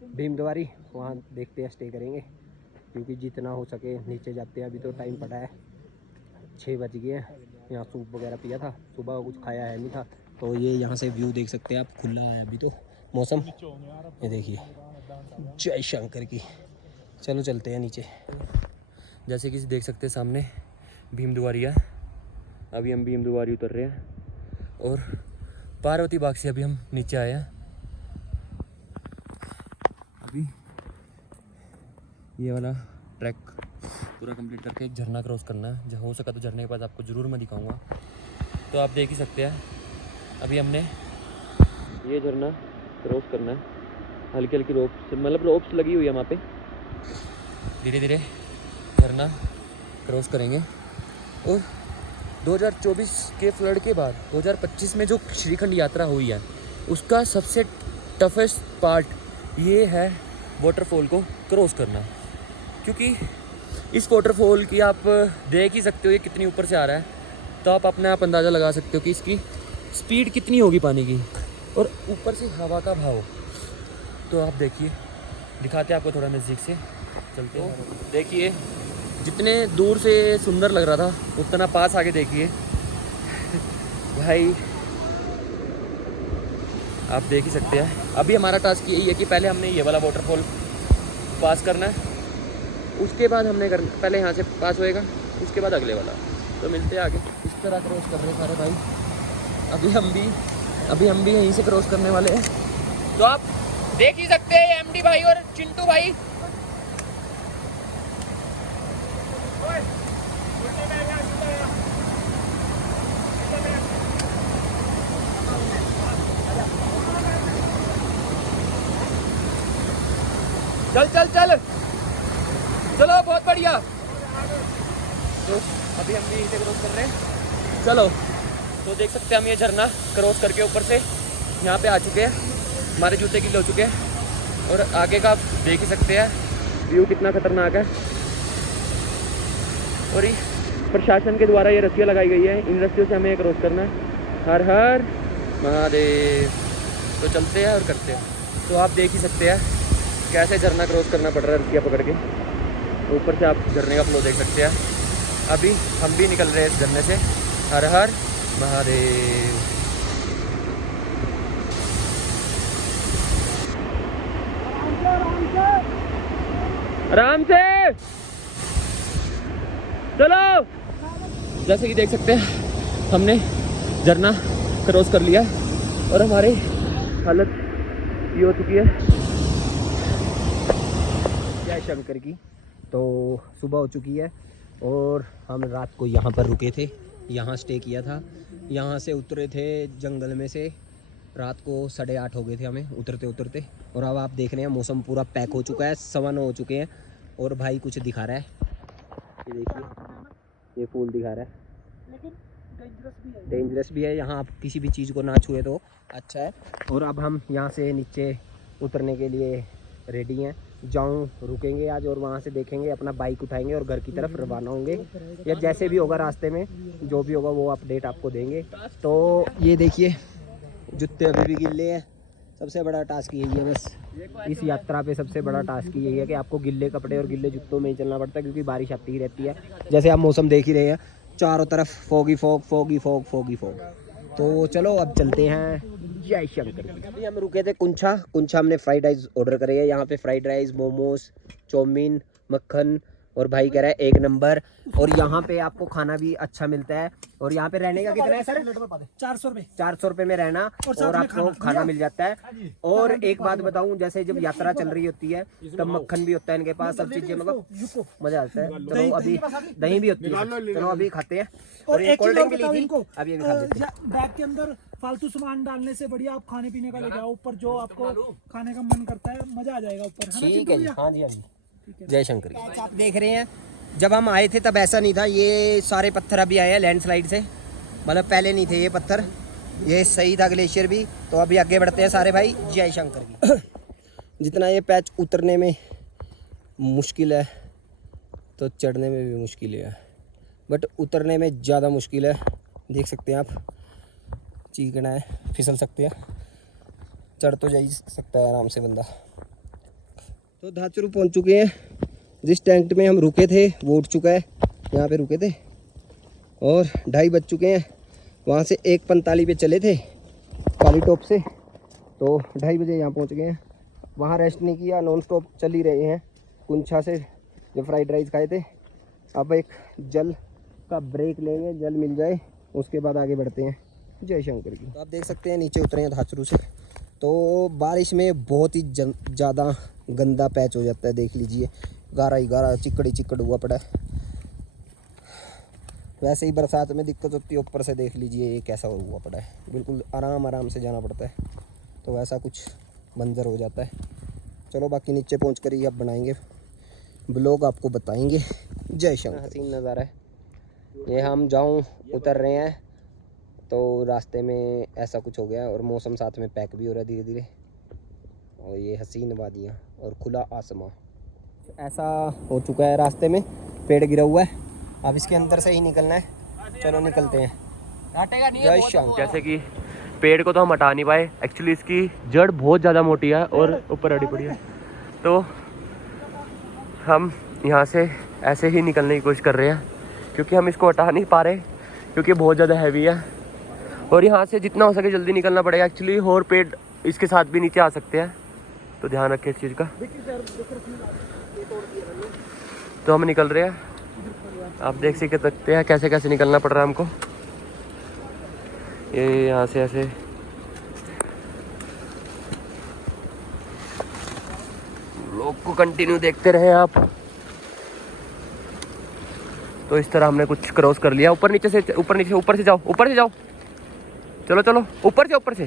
भीमद्वारी, वहाँ देखते हैं, स्टे करेंगे, क्योंकि जितना हो सके नीचे जाते हैं। अभी तो टाइम पड़ा है, 6 बज गए हैं। यहाँ सूप वगैरह पिया था, सुबह कुछ खाया है नहीं था। तो ये यहाँ से व्यू देख सकते हैं आप, खुला है अभी तो मौसम, ये देखिए। जय शंकर की। चलो चलते हैं नीचे। जैसे कि देख सकते हैं सामने भीमद्वारी है। अभी हम भीमद्वारी उतर रहे हैं, और पार्वती बाग से अभी हम नीचे आए हैं। अभी ये वाला ट्रैक पूरा कंप्लीट करके एक झरना क्रॉस करना है। जहाँ हो सका तो झरने के पास आपको ज़रूर मैं दिखाऊंगा। तो आप देख ही सकते हैं, अभी हमने ये झरना क्रॉस करना है। हल्की हल्की रोप्स, मतलब रोप्स लगी हुई है वहाँ पे। धीरे धीरे झरना क्रॉस करेंगे, और 2024 के फ्लड के बाद 2025 में जो श्रीखंड यात्रा हुई है, उसका सबसे टफेस्ट पार्ट ये है वाटरफॉल को क्रॉस करना। क्योंकि इस वाटरफॉल की आप देख ही सकते हो ये कितनी ऊपर से आ रहा है, तो आप अपने आप अंदाज़ा लगा सकते हो कि इसकी स्पीड कितनी होगी पानी की, और ऊपर से हवा का भाव। तो आप देखिए, दिखाते हैं आपको थोड़ा नज़दीक से, चलते हो। देखिए जितने दूर से सुंदर लग रहा था, उतना पास आके देखिए भाई, आप देख ही सकते हैं। अभी हमारा टास्क यही है कि पहले हमने ये वाला वाटरफॉल पास करना है, उसके बाद हमने पहले यहाँ से पास होएगा, उसके बाद अगले वाला। तो मिलते हैं आगे। इस तरह क्रॉस कर रहे हैं सारे भाई। अभी हम भी यहीं से क्रॉस करने वाले हैं। तो आप देख ही सकते हैं एमडी भाई और चिंटू भाई। चल चल चल, चलो बहुत बढ़िया। तो अभी हम भी यहीं से क्रॉस कर रहे हैं। चलो, तो देख सकते हैं हम ये झरना क्रॉस करके ऊपर से यहाँ पे आ चुके हैं। हमारे जूते गीले हो चुके हैं, और आगे का आप देख ही सकते हैं व्यू कितना खतरनाक है। और ये प्रशासन के द्वारा ये रस्सियाँ लगाई गई है, इन रस्सियों से हमें क्रॉस करना है। हर हर महादेव। तो चलते हैं और करते हैं। तो आप देख ही सकते हैं कैसे झरना क्रॉस करना पड़ रहा है रस्सियाँ पकड़ के। ऊपर से आप झरने का फ्लो देख सकते हैं। अभी हम भी निकल रहे हैं इस झरने से। हर हर महादेव। आराम से चलो। जैसे कि देख सकते हैं हमने झरना क्रॉस कर लिया, और हमारी हालत ये हो चुकी है जय शंकर की। तो सुबह हो चुकी है, और हम रात को यहाँ पर रुके थे, यहाँ स्टे किया था। यहाँ से उतरे थे जंगल में से, रात को 8:30 हो गए थे हमें उतरते उतरते। और अब आप देख रहे हैं मौसम पूरा पैक हो चुका है, 9:15 हो चुके हैं। और भाई कुछ दिखा रहा है, ये देखिए, ये फूल दिखा रहा है, लेकिन डेंजरस भी है। यहाँ आप किसी भी चीज़ को ना छुए तो अच्छा है। और अब हम यहाँ से नीचे उतरने के लिए रेडी हैं। जाऊँ रुकेंगे आज, और वहाँ से देखेंगे, अपना बाइक उठाएंगे और घर की तरफ रवाना होंगे, या जैसे भी होगा रास्ते में जो भी होगा वो अपडेट आपको देंगे। तो ये देखिए जूते अभी भी गिल्ले हैं। सबसे बड़ा टास्क यही है, बस इस यात्रा पे सबसे बड़ा टास्क यही है कि आपको गिल्ले कपड़े और गिल्ले जूतों में ही चलना पड़ता है, क्योंकि बारिश आती ही रहती है। जैसे आप मौसम देख ही रहे हैं, चारों तरफ foggy fog foggy fog foggy fog. तो चलो अब चलते हैं जय शंकर। अभी हम रुके थे कुंछा हमने फ्राइड राइस ऑर्डर करे है। यहाँ पे फ्राइड राइस, मोमोज, चाउमीन, मक्खन, और भाई कह रहा है 1 नंबर। और यहाँ पे आपको खाना भी अच्छा मिलता है। और यहाँ पे रहने का कितना है सर? 400 रुपये। 400 रुपये में रहना, और आपको खाना मिल जाता है। और एक बात बताऊं, जैसे जब यात्रा चल रही होती है तब मक्खन भी होता है इनके पास, सब चीजें, मतलब मजा आता है। चलो अभी दही भी होती है, चलो अभी खाते हैं। और एक कोल्ड चीज ड्रिंक बताओ भी ली इनको, थी, अभी खा लेते हैं। बैग के अंदर फालतू सामान डालने से बढ़िया आप खाने पीने का ले जाओ, ऊपर जो आपको खाने का मन करता है, मजा आ जाएगा ऊपर, है ना ठीक चिंटू है जी, भैया? हाँ जी हाँ जी, जय शंकर। आप देख रहे हैं जब हम आए थे तब ऐसा नहीं था, ये सारे पत्थर अभी आए हैं लैंडस्लाइड से, मतलब पहले नहीं थे ये पत्थर, ये सही था ग्लेशियर भी। तो अभी आगे बढ़ते हैं सारे भाई, जय शंकर की। जितना ये पैच उतरने में मुश्किल है तो चढ़ने में भी मुश्किल है, बट उतरने में ज़्यादा मुश्किल है। देख सकते हैं आप, चीकना है, फिसल सकते हैं, चढ़ तो जा ही सकता है आराम से बंदा। तो धाचरू पहुंच चुके हैं, जिस टैंक में हम रुके थे वो उठ चुका है, यहाँ पे रुके थे और 2:30 बज चुके हैं। वहाँ से 1:45 पे चले थे काली टॉप से, तो 2:30 बजे यहाँ पहुँच गए हैं। वहाँ रेस्ट नहीं किया, नॉन स्टॉप चल ही रहे हैं कुंछा से जो फ्राइड राइस खाए थे। अब एक जल का ब्रेक लेंगे, जल मिल जाए उसके बाद आगे बढ़ते हैं, जय शंकर की। तो आप देख सकते हैं नीचे उतरे हैं धाचरू से, तो बारिश में बहुत ही ज़्यादा गंदा पैच हो जाता है। देख लीजिए, गारा ही गारा, चिकड़ ही चिकड़ हुआ पड़ा है। वैसे ही बरसात में दिक्कत होती है, ऊपर से देख लीजिए ये कैसा हुआ पड़ा है, बिल्कुल आराम से जाना पड़ता है, तो वैसा कुछ मंजर हो जाता है। चलो बाकी नीचे पहुँच कर ही अब बनाएंगे ब्लॉग, आपको बताएंगे। जय शंकर। हसीन नज़ारा है ये, हम जाऊँ उतर रहे हैं तो रास्ते में ऐसा कुछ हो गया और मौसम साथ में पैक भी हो रहा है धीरे धीरे, और ये हसीन वादियाँ और खुला आसमां ऐसा हो चुका है। रास्ते में पेड़ गिरा हुआ है, अब इसके अंदर से ही निकलना है। चलो निकलते हैं, जय शंकर। जैसे कि पेड़ को तो हम हटा नहीं पाए, एक्चुअली इसकी जड़ बहुत ज़्यादा मोटी है और ऊपर अड़ी पड़ी है, तो हम यहाँ से ऐसे ही निकलने की कोशिश कर रहे हैं क्योंकि हम इसको हटा नहीं पा रहे, क्योंकि बहुत ज़्यादा हैवी है और यहाँ से जितना हो सके जल्दी निकलना पड़ेगा। एक्चुअली और पेड़ इसके साथ भी नीचे आ सकते हैं, तो ध्यान रखें इस चीज़ का। तो हम निकल रहे हैं, आप देख सकते हैं कैसे कैसे निकलना पड़ रहा है हमको। ये यहाँ से ऐसे लोग को कंटिन्यू देखते रहे आप। तो इस तरह हमने कुछ क्रॉस कर लिया, ऊपर नीचे से ऊपर से जाओ, चलो चलो ऊपर से।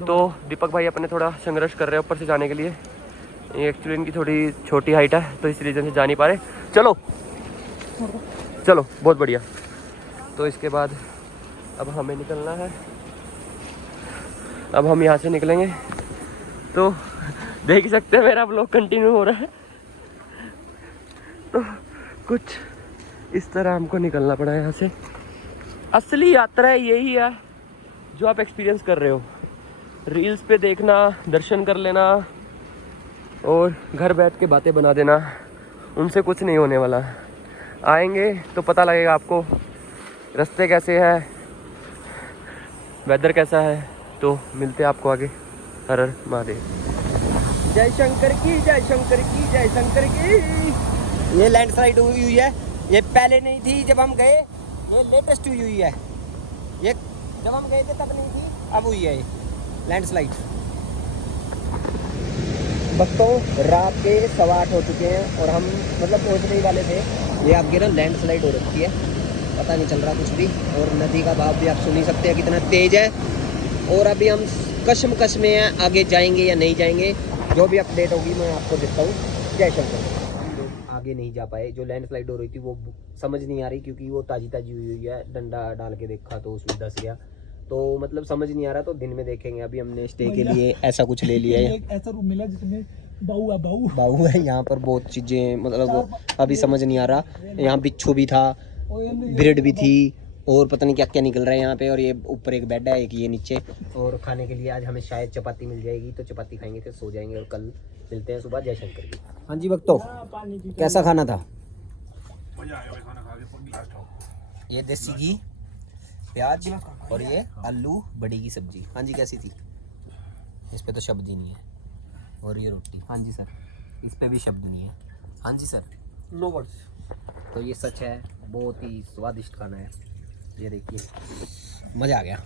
तो दीपक भाई अपने थोड़ा संघर्ष कर रहे हैं ऊपर से जाने के लिए, ये एक्चुअली इनकी थोड़ी छोटी हाइट है तो इस रीजन से जा नहीं पा रहे। चलो बहुत बढ़िया। तो इसके बाद अब हमें निकलना है, अब हम यहाँ से निकलेंगे। तो देख सकते हैं मेरा ब्लॉग कंटिन्यू हो रहा है, तो कुछ इस तरह हमको निकलना पड़ा है यहाँ से। असली यात्रा यही है जो आप एक्सपीरियंस कर रहे हो, रील्स पे देखना, दर्शन कर लेना और घर बैठ के बातें बना देना, उनसे कुछ नहीं होने वाला। आएंगे तो पता लगेगा आपको रास्ते कैसे है, वेदर कैसा है। तो मिलते हैं आपको आगे। हर हर महादेव। जय शंकर की, जय शंकर की, जय शंकर की। ये लैंडस्लाइड हुई है, ये पहले नहीं थी जब हम गए, ये लेटेस्ट हुई है। ये जब हम गए थे तब नहीं थी, अब हुई है ये लैंडस्लाइड। भक्तों रात के 8:15 हो चुके हैं और हम मतलब पहुंचने ही वाले थे, ये आगे ना लैंडस्लाइड हो रखी है, पता नहीं चल रहा कुछ भी। और नदी का बहाव भी आप सुन ही सकते हैं कितना तेज है। और अभी हम कश्मकश में हैं, आगे जाएंगे या नहीं जाएंगे, जो भी अपडेट होगी मैं आपको देता हूँ। जय शंकर। हम लोग आगे नहीं जा पाए, जो लैंडस्लाइड हो रही थी वो समझ नहीं आ रही, क्योंकि वो ताज़ी हुई है। डंडा डाल के देखा तो उसमें धंस गया, तो मतलब समझ नहीं आ रहा, तो दिन में देखेंगे। अभी हमने स्टे के लिए ऐसा कुछ ले लिया है, ऐसा रूम मिला जिसमें बाहू है यहाँ पर, बहुत चीज़ें मतलब अभी समझ नहीं आ रहा। यहाँ बिच्छू भी था, ब्रेड भी थी और पता नहीं क्या क्या निकल रहा है यहाँ पे। और ये ऊपर एक बेड है, एक ये नीचे। और खाने के लिए आज हमें शायद चपाती मिल जाएगी, तो चपाती खाएंगे फिर सो जाएंगे और कल मिलते हैं सुबह। जय शंकर की। हाँ जी भक्तों, कैसा खाना था? ये देसी घी, प्याज और ये आलू बड़ी की सब्जी। हाँ जी कैसी थी? इस पे तो शब्द ही नहीं है। और ये रोटी। हाँ जी सर, इस पे भी शब्द नहीं है। हाँ जी सर, नो वर्ड्स। तो ये सच है, बहुत ही स्वादिष्ट खाना है। ये देखिए, मज़ा आ गया।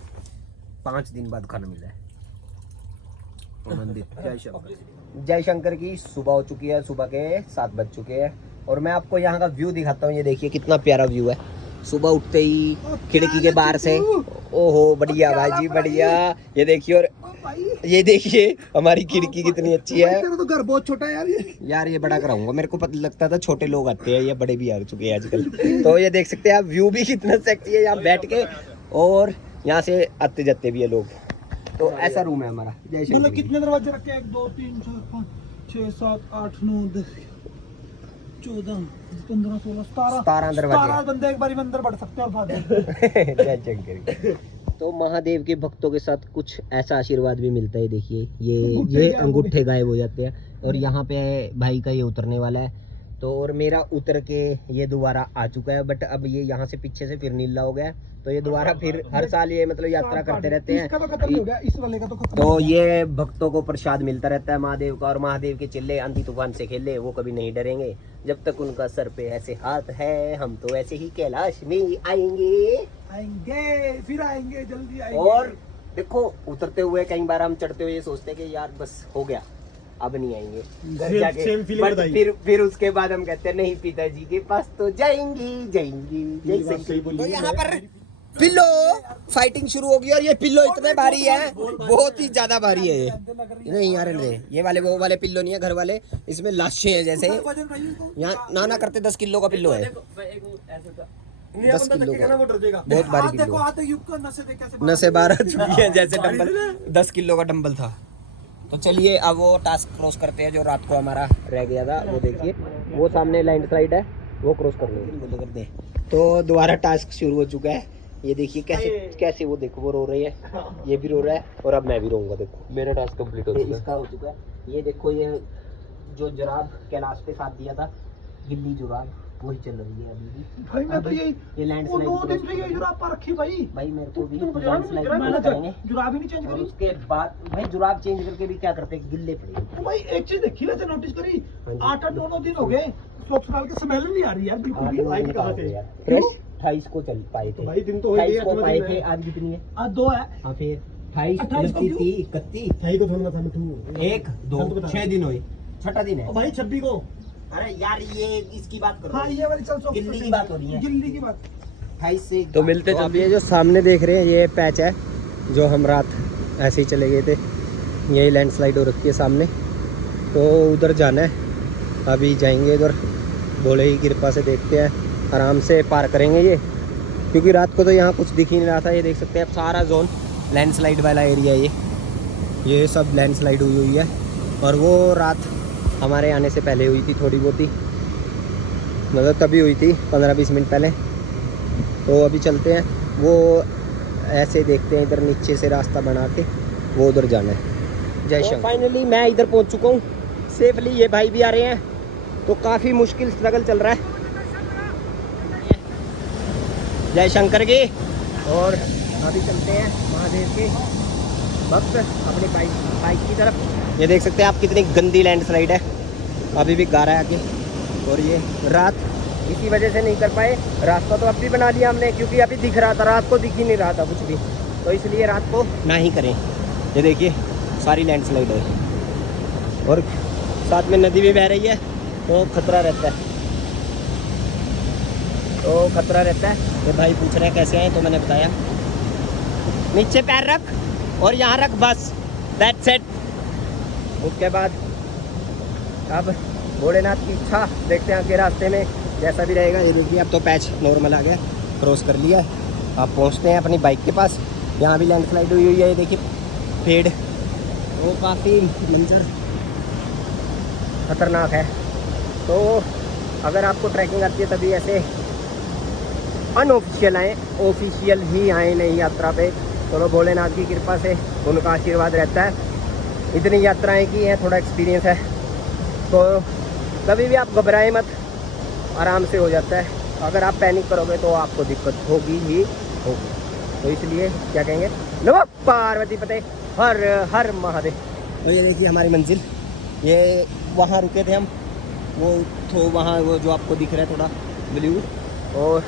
5 दिन बाद खाना मिला है। आनंदित। जय शंकर। जय शंकर की। सुबह हो चुकी है, सुबह के 7 बज चुके हैं और मैं आपको यहाँ का व्यू दिखाता हूँ। ये देखिए कितना प्यारा व्यू है। सुबह उठते ही खिड़की के बाहर से, ओहो बढ़िया भाई जी बढ़िया। ये देखिए, और ये देखिए हमारी खिड़की कितनी अच्छी है। तेरा तो घर बहुत छोटा है यार यार ये बड़ा कराऊंगा, मेरे को पता लगता था छोटे लोग आते हैं, ये बड़े भी आ चुके हैं आजकल। तो ये देख सकते हैं आप, व्यू भी कितना सेक्सी है यहाँ बैठ के, और यहाँ से आते जाते भी है लोग। तो ऐसा रूम है हमारा। मतलब कितने दरवाजे रखे हैं? 1 2 3 4 5 6 7 8 9 10 14 15 16 17 दरवाजे। 17 बंदे एक बारी में अंदर बढ़ सकते हैं और बाहर। जय शंकर। तो महादेव के भक्तों के साथ कुछ ऐसा आशीर्वाद भी मिलता है। देखिए ये अंगूठे गायब हो जाते हैं, और यहाँ पे भाई का ये उतरने वाला है। तो और मेरा उतर के ये दोबारा आ चुका है, बट अब ये यहाँ से पीछे से फिर नीला हो गया है। तो ये दोबारा फिर हर साल ये मतलब यात्रा करते रहते हैं। इसका तो खत्म नहीं हो गया, इस वाले का तो खत्म। तो ये भक्तों को प्रसाद मिलता रहता है महादेव का, और महादेव के चिल्ले आंधी तूफान से खेले वो कभी नहीं डरेंगे। जब तक उनका सर पे ऐसे हाथ है, हम तो ऐसे ही कैलाश में आएंगे फिर आएंगे, जल्दी आएंगे। और देखो उतरते हुए कई बार हम चढ़ते हुए ये सोचते हैं कि यार बस हो गया, अब नहीं आएंगे घर जाके। बट फिर उसके बाद हम कहते हैं नहीं, पिताजी के पास तो जाएंगी। तो यहाँ पर पिल्लो फाइटिंग शुरू हो गई, और ये पिल्लो इतने भारी है, बहुत ही ज्यादा भारी है ये। नहीं यार ये वाले वो वाले पिल्लो नहीं है घर वाले, इसमें लाशें हैं जैसे। यहाँ नाना करते 10 किलो का पिल्लो है, 10 किलो का, बहुत भारी पिल्लो। नशे 12 चुकी है जैसे डंबल, 10 किलो का डंबल था। तो चलिए अब वो टास्क क्रॉस करते हैं जो रात को हमारा रह गया था। वो देखिए वो सामने लैंडस्लाइड है, वो क्रॉस कर दे। तो दोबारा टास्क शुरू हो चुका है। ये देखिए कैसे वो देखो वो रो रही है, ये भी रो रहा है, और अब मैं भी रोऊंगा। देखो मेरा टास्क कंप्लीट हो चुका है, इसका हो चुका है। ये देखो ये जो जुराब कैलाश पे साथ दिया था, गिल्ली जुराब, वही चल रही है अभी भी। भाई मैं तो ये लैंडस्लाइड 2 दिन से ये जुराब पर रखी भाई मेरे को भी लैंडस्लाइड करेंगे। जुराब ही नहीं चेंज और करी। उसके बाद भाई जुराब चेंज करके भी क्या करते हैं, गिल्ले पड़े। तो भाई एक चीज देखी वैसे नोटिस करी, 8 9 दिन हो गए, ससुराल की स्मेल नहीं आ रही यार बिल्कुल भी। आई कहां से यार? फ्रेश 28 को चल पाए थे भाई, दिन तो हो गए, 28 को पाए थे। आज कितनी है? आज 2 है। हां फिर 28 29 30 31 28 तो था 1 2 6 दिन हुए, छठा दिन है भाई 26 को। अरे यार ये इसकी बात करो। हाँ ये वाली चल, गिल्ली की बात हो रही है, गिल्ली की बात। 28 से तो मिलते चलते। ये जो सामने देख रहे हैं ये पैच है, जो हम रात ऐसे ही चले गए थे, यही लैंडस्लाइड हो रखी है सामने। तो उधर जाना है, अभी जाएंगे उधर, भोले की कृपा से देखते हैं, आराम से पार करेंगे ये, क्योंकि रात को तो यहाँ कुछ दिख ही नहीं रहा था। ये देख सकते हैं आप, सारा जोन लैंडस्लाइड वाला एरिया है ये सब लैंडस्लाइड हुई है। और वो रात हमारे आने से पहले हुई थी, थोड़ी बहुत ही, मतलब तभी हुई थी 15-20 मिनट पहले। तो अभी चलते हैं, वो ऐसे देखते हैं इधर नीचे से रास्ता बना के वो उधर जाना है। जय शंकर। फाइनली मैं इधर पहुंच चुका हूँ सेफली, ये भाई भी आ रहे हैं। तो काफ़ी मुश्किल स्ट्रगल चल रहा है। जय शंकर की। और अभी चलते हैं महादेव के भक्त अपनी बाइक की तरफ। ये देख सकते हैं आप कितनी गंदी लैंडस्लाइड है, अभी भी गारा है आगे। और ये रात इसी वजह से नहीं कर पाए, रास्ता तो अब भी बना लिया हमने, क्योंकि अभी दिख रहा था, रात को दिख ही नहीं रहा था कुछ भी, तो इसलिए रात को ना ही करें। ये देखिए सारी लैंडस्लाइड है, और साथ में नदी भी बह रही है, तो खतरा रहता है। ये भाई पूछ रहे हैं कैसे आए, तो मैंने बताया नीचे पैर रख और यहाँ रख, बस दैट्स इट। उसके बाद अब भोलेनाथ की इच्छा, देखते हैं आगे रास्ते में जैसा भी रहेगा। ये देखिए अब तो पैच नॉर्मल आ गया, क्रॉस कर लिया है। अब पहुँचते हैं अपनी बाइक के पास। यहाँ भी लैंडस्लाइड हुई है, ये देखिए पेड़, वो काफ़ी मंजर खतरनाक है। तो अगर आपको ट्रैकिंग आती है तभी ऐसे अनऑफिशियल आएँ, ऑफिशियल ही आए नहीं यात्रा पे। चलो भोलेनाथ की कृपा से उनका आशीर्वाद रहता है। इतनी यात्राएं की हैं, थोड़ा एक्सपीरियंस है, तो कभी भी आप घबराएं मत, आराम से हो जाता है। अगर आप पैनिक करोगे तो आपको दिक्कत होगी ही होगी। तो इसलिए क्या कहेंगे, नमः पार्वती पते, हर हर महादेव। तो ये देखिए हमारी मंजिल, ये वहाँ रुके थे हम, वो तो वहाँ वो जो आपको दिख रहा है थोड़ा ब्लू, और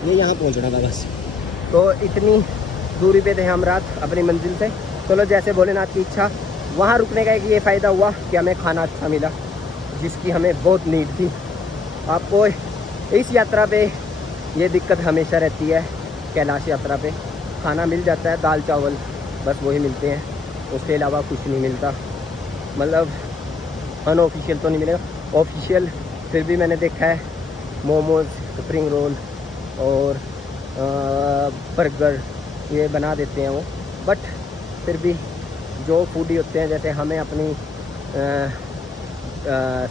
ये यहाँ पहुँचना था बस। तो इतनी दूरी पे थे हम रात अपनी मंजिल से। चलो जैसे भोलेनाथ की इच्छा, वहाँ रुकने का एक ये फ़ायदा हुआ कि हमें खाना अच्छा मिला, जिसकी हमें बहुत नीड थी। आपको इस यात्रा पे ये दिक्कत हमेशा रहती है, कैलाश यात्रा पे खाना मिल जाता है, दाल चावल बस वही मिलते हैं। उसके अलावा कुछ नहीं मिलता। मतलब अनऑफिशियल तो नहीं मिलेगा, ऑफिशियल फिर भी मैंने देखा है मोमोज़, स्प्रिंग रोल और बर्गर ये बना देते हैं वो, बट फिर भी जो फूडी होते हैं जैसे हमें अपनी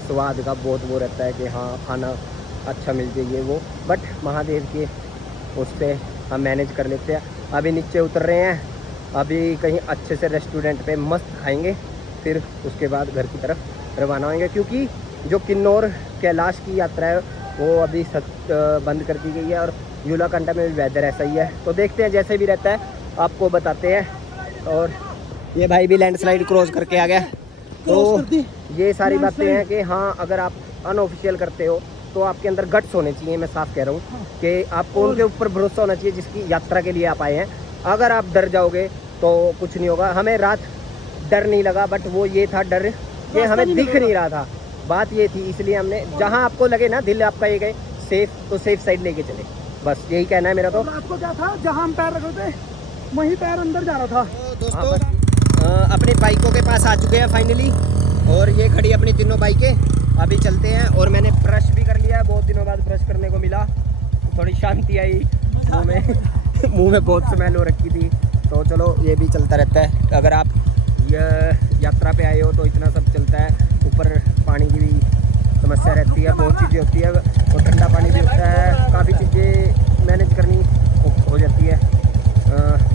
स्वाद का बहुत वो रहता है कि हाँ खाना अच्छा मिल जाइए वो, बट महादेव के उससे हम मैनेज कर लेते हैं। अभी नीचे उतर रहे हैं, अभी कहीं अच्छे से रेस्टोरेंट पे मस्त खाएंगे, फिर उसके बाद घर की तरफ रवाना होंगे, क्योंकि जो किन्नौर कैलाश की यात्रा है वो अभी बंद कर दी गई है और यूलाकंडा में भी वेदर ऐसा ही है। तो देखते हैं, जैसे भी रहता है आपको बताते हैं। और ये भाई भी लैंडस्लाइड क्रॉस करके आ गया। तो ये सारी बातें हैं कि हाँ अगर आप अनऑफिशियल करते हो तो आपके अंदर गट्स होने चाहिए। मैं साफ कह रहा हूँ कि आपको उनके ऊपर भरोसा होना चाहिए जिसकी यात्रा के लिए आप आए हैं। अगर आप डर जाओगे तो कुछ नहीं होगा। हमें रात डर नहीं लगा, बट वो ये था डर कि हमें दिख नहीं रहा था, बात ये थी। इसलिए हमने जहाँ आपको लगे ना दिल आपका ये गए सेफ, तो सेफ साइड लेके चले, बस यही कहना है मेरा। तो आपको क्या था, जहाँ हम पैर रखे थे वहीं पैर अंदर जा रहा था। दोस्तों अपनी बाइकों के पास आ चुके हैं फाइनली, और ये खड़ी अपनी तीनों बाइकें। अभी चलते हैं, और मैंने ब्रश भी कर लिया, बहुत दिनों बाद ब्रश करने को मिला, थोड़ी शांति आई मुँह में मुँह में बहुत स्मेल हो रखी थी। तो चलो ये भी चलता रहता है। अगर आप ये यात्रा पे आए हो तो इतना सब चलता है। ऊपर पानी की भी समस्या रहती है, बहुत चीज़ें होती है, और ठंडा पानी भी होता है, काफ़ी चीज़ें मैनेज करनी हो जाती है।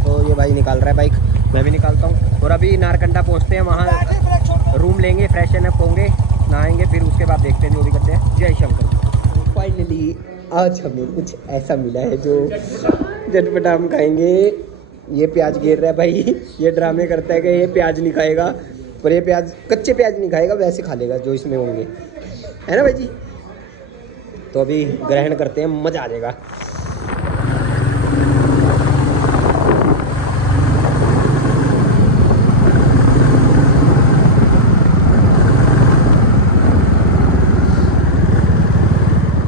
तो ये भाई निकाल रहा है बाइक, मैं भी निकालता हूँ। और अभी नारकंडा पहुँचते हैं, वहाँ रूम लेंगे, फ्रेशन अप होंगे, नहाएंगे, फिर उसके बाद देखते हैं जो भी करते हैं। जय शंकर। फाइनली आज हमें कुछ ऐसा मिला है जो झटपटा हम खाएंगे। ये प्याज गिर रहा है भाई, ये ड्रामे करता है कि ये प्याज नहीं खाएगा, पर ये प्याज कच्चे प्याज नहीं खाएगा, वैसे खा लेगा जो इसमें होंगे, है ना भाई जी। तो अभी ग्रहण करते हैं, मज़ा आ जाएगा।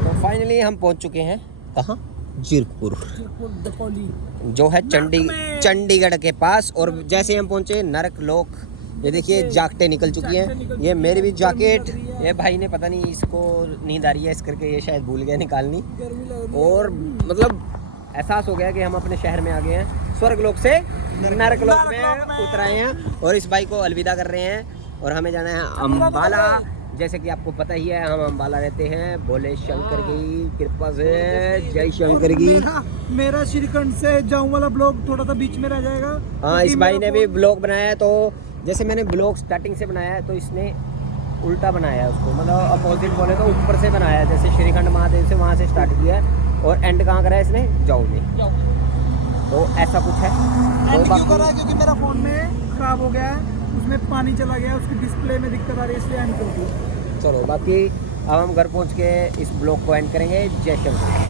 तो फाइनली हम पहुंच चुके हैं कहाँ, जीरकपुर, जो है चंडीगढ़ के पास। और जैसे हम पहुंचे नरक लोक, ये देखिए जाकेटें निकल चुकी हैं। ये मेरी भी जैकेट, ये भाई ने पता नहीं इसको नींद आ रही है इस करके ये शायद भूल गया निकालनी। और मतलब एहसास हो गया कि हम अपने शहर में आ गए हैं, स्वर्ग लोक से नरक लोक में उतर आए हैं। और इस भाई को अलविदा कर रहे हैं, और हमें जाना है अम्बाला। जैसे कि आपको पता ही है हम अम्बाला रहते हैं। भोले शंकर की कृपा से, जय शंकर की। मेरा श्रीखंड से जाऊँ वाला ब्लॉग थोड़ा सा बीच में रह जाएगा। हाँ, इस भाई ने भी ब्लॉग बनाया है। तो जैसे मैंने ब्लॉग स्टार्टिंग से बनाया है, तो इसने उल्टा बनाया है उसको, मतलब अपोजिट बोले तो ऊपर से बनाया है। जैसे श्रीखंड महादेव से वहाँ से स्टार्ट किया है, और एंड कहाँ करा है इसने, जाऊ में। तो ऐसा कुछ है। एंड क्यों करा है? क्योंकि मेरा फ़ोन में ख़राब हो गया है, उसमें पानी चला गया, उसकी डिस्प्ले में दिक्कत आ रही है, इसलिए एंड कर दिया। चलो बाकी अब हम घर पहुंच के इस ब्लॉग को एंड करेंगे। जय शंकर।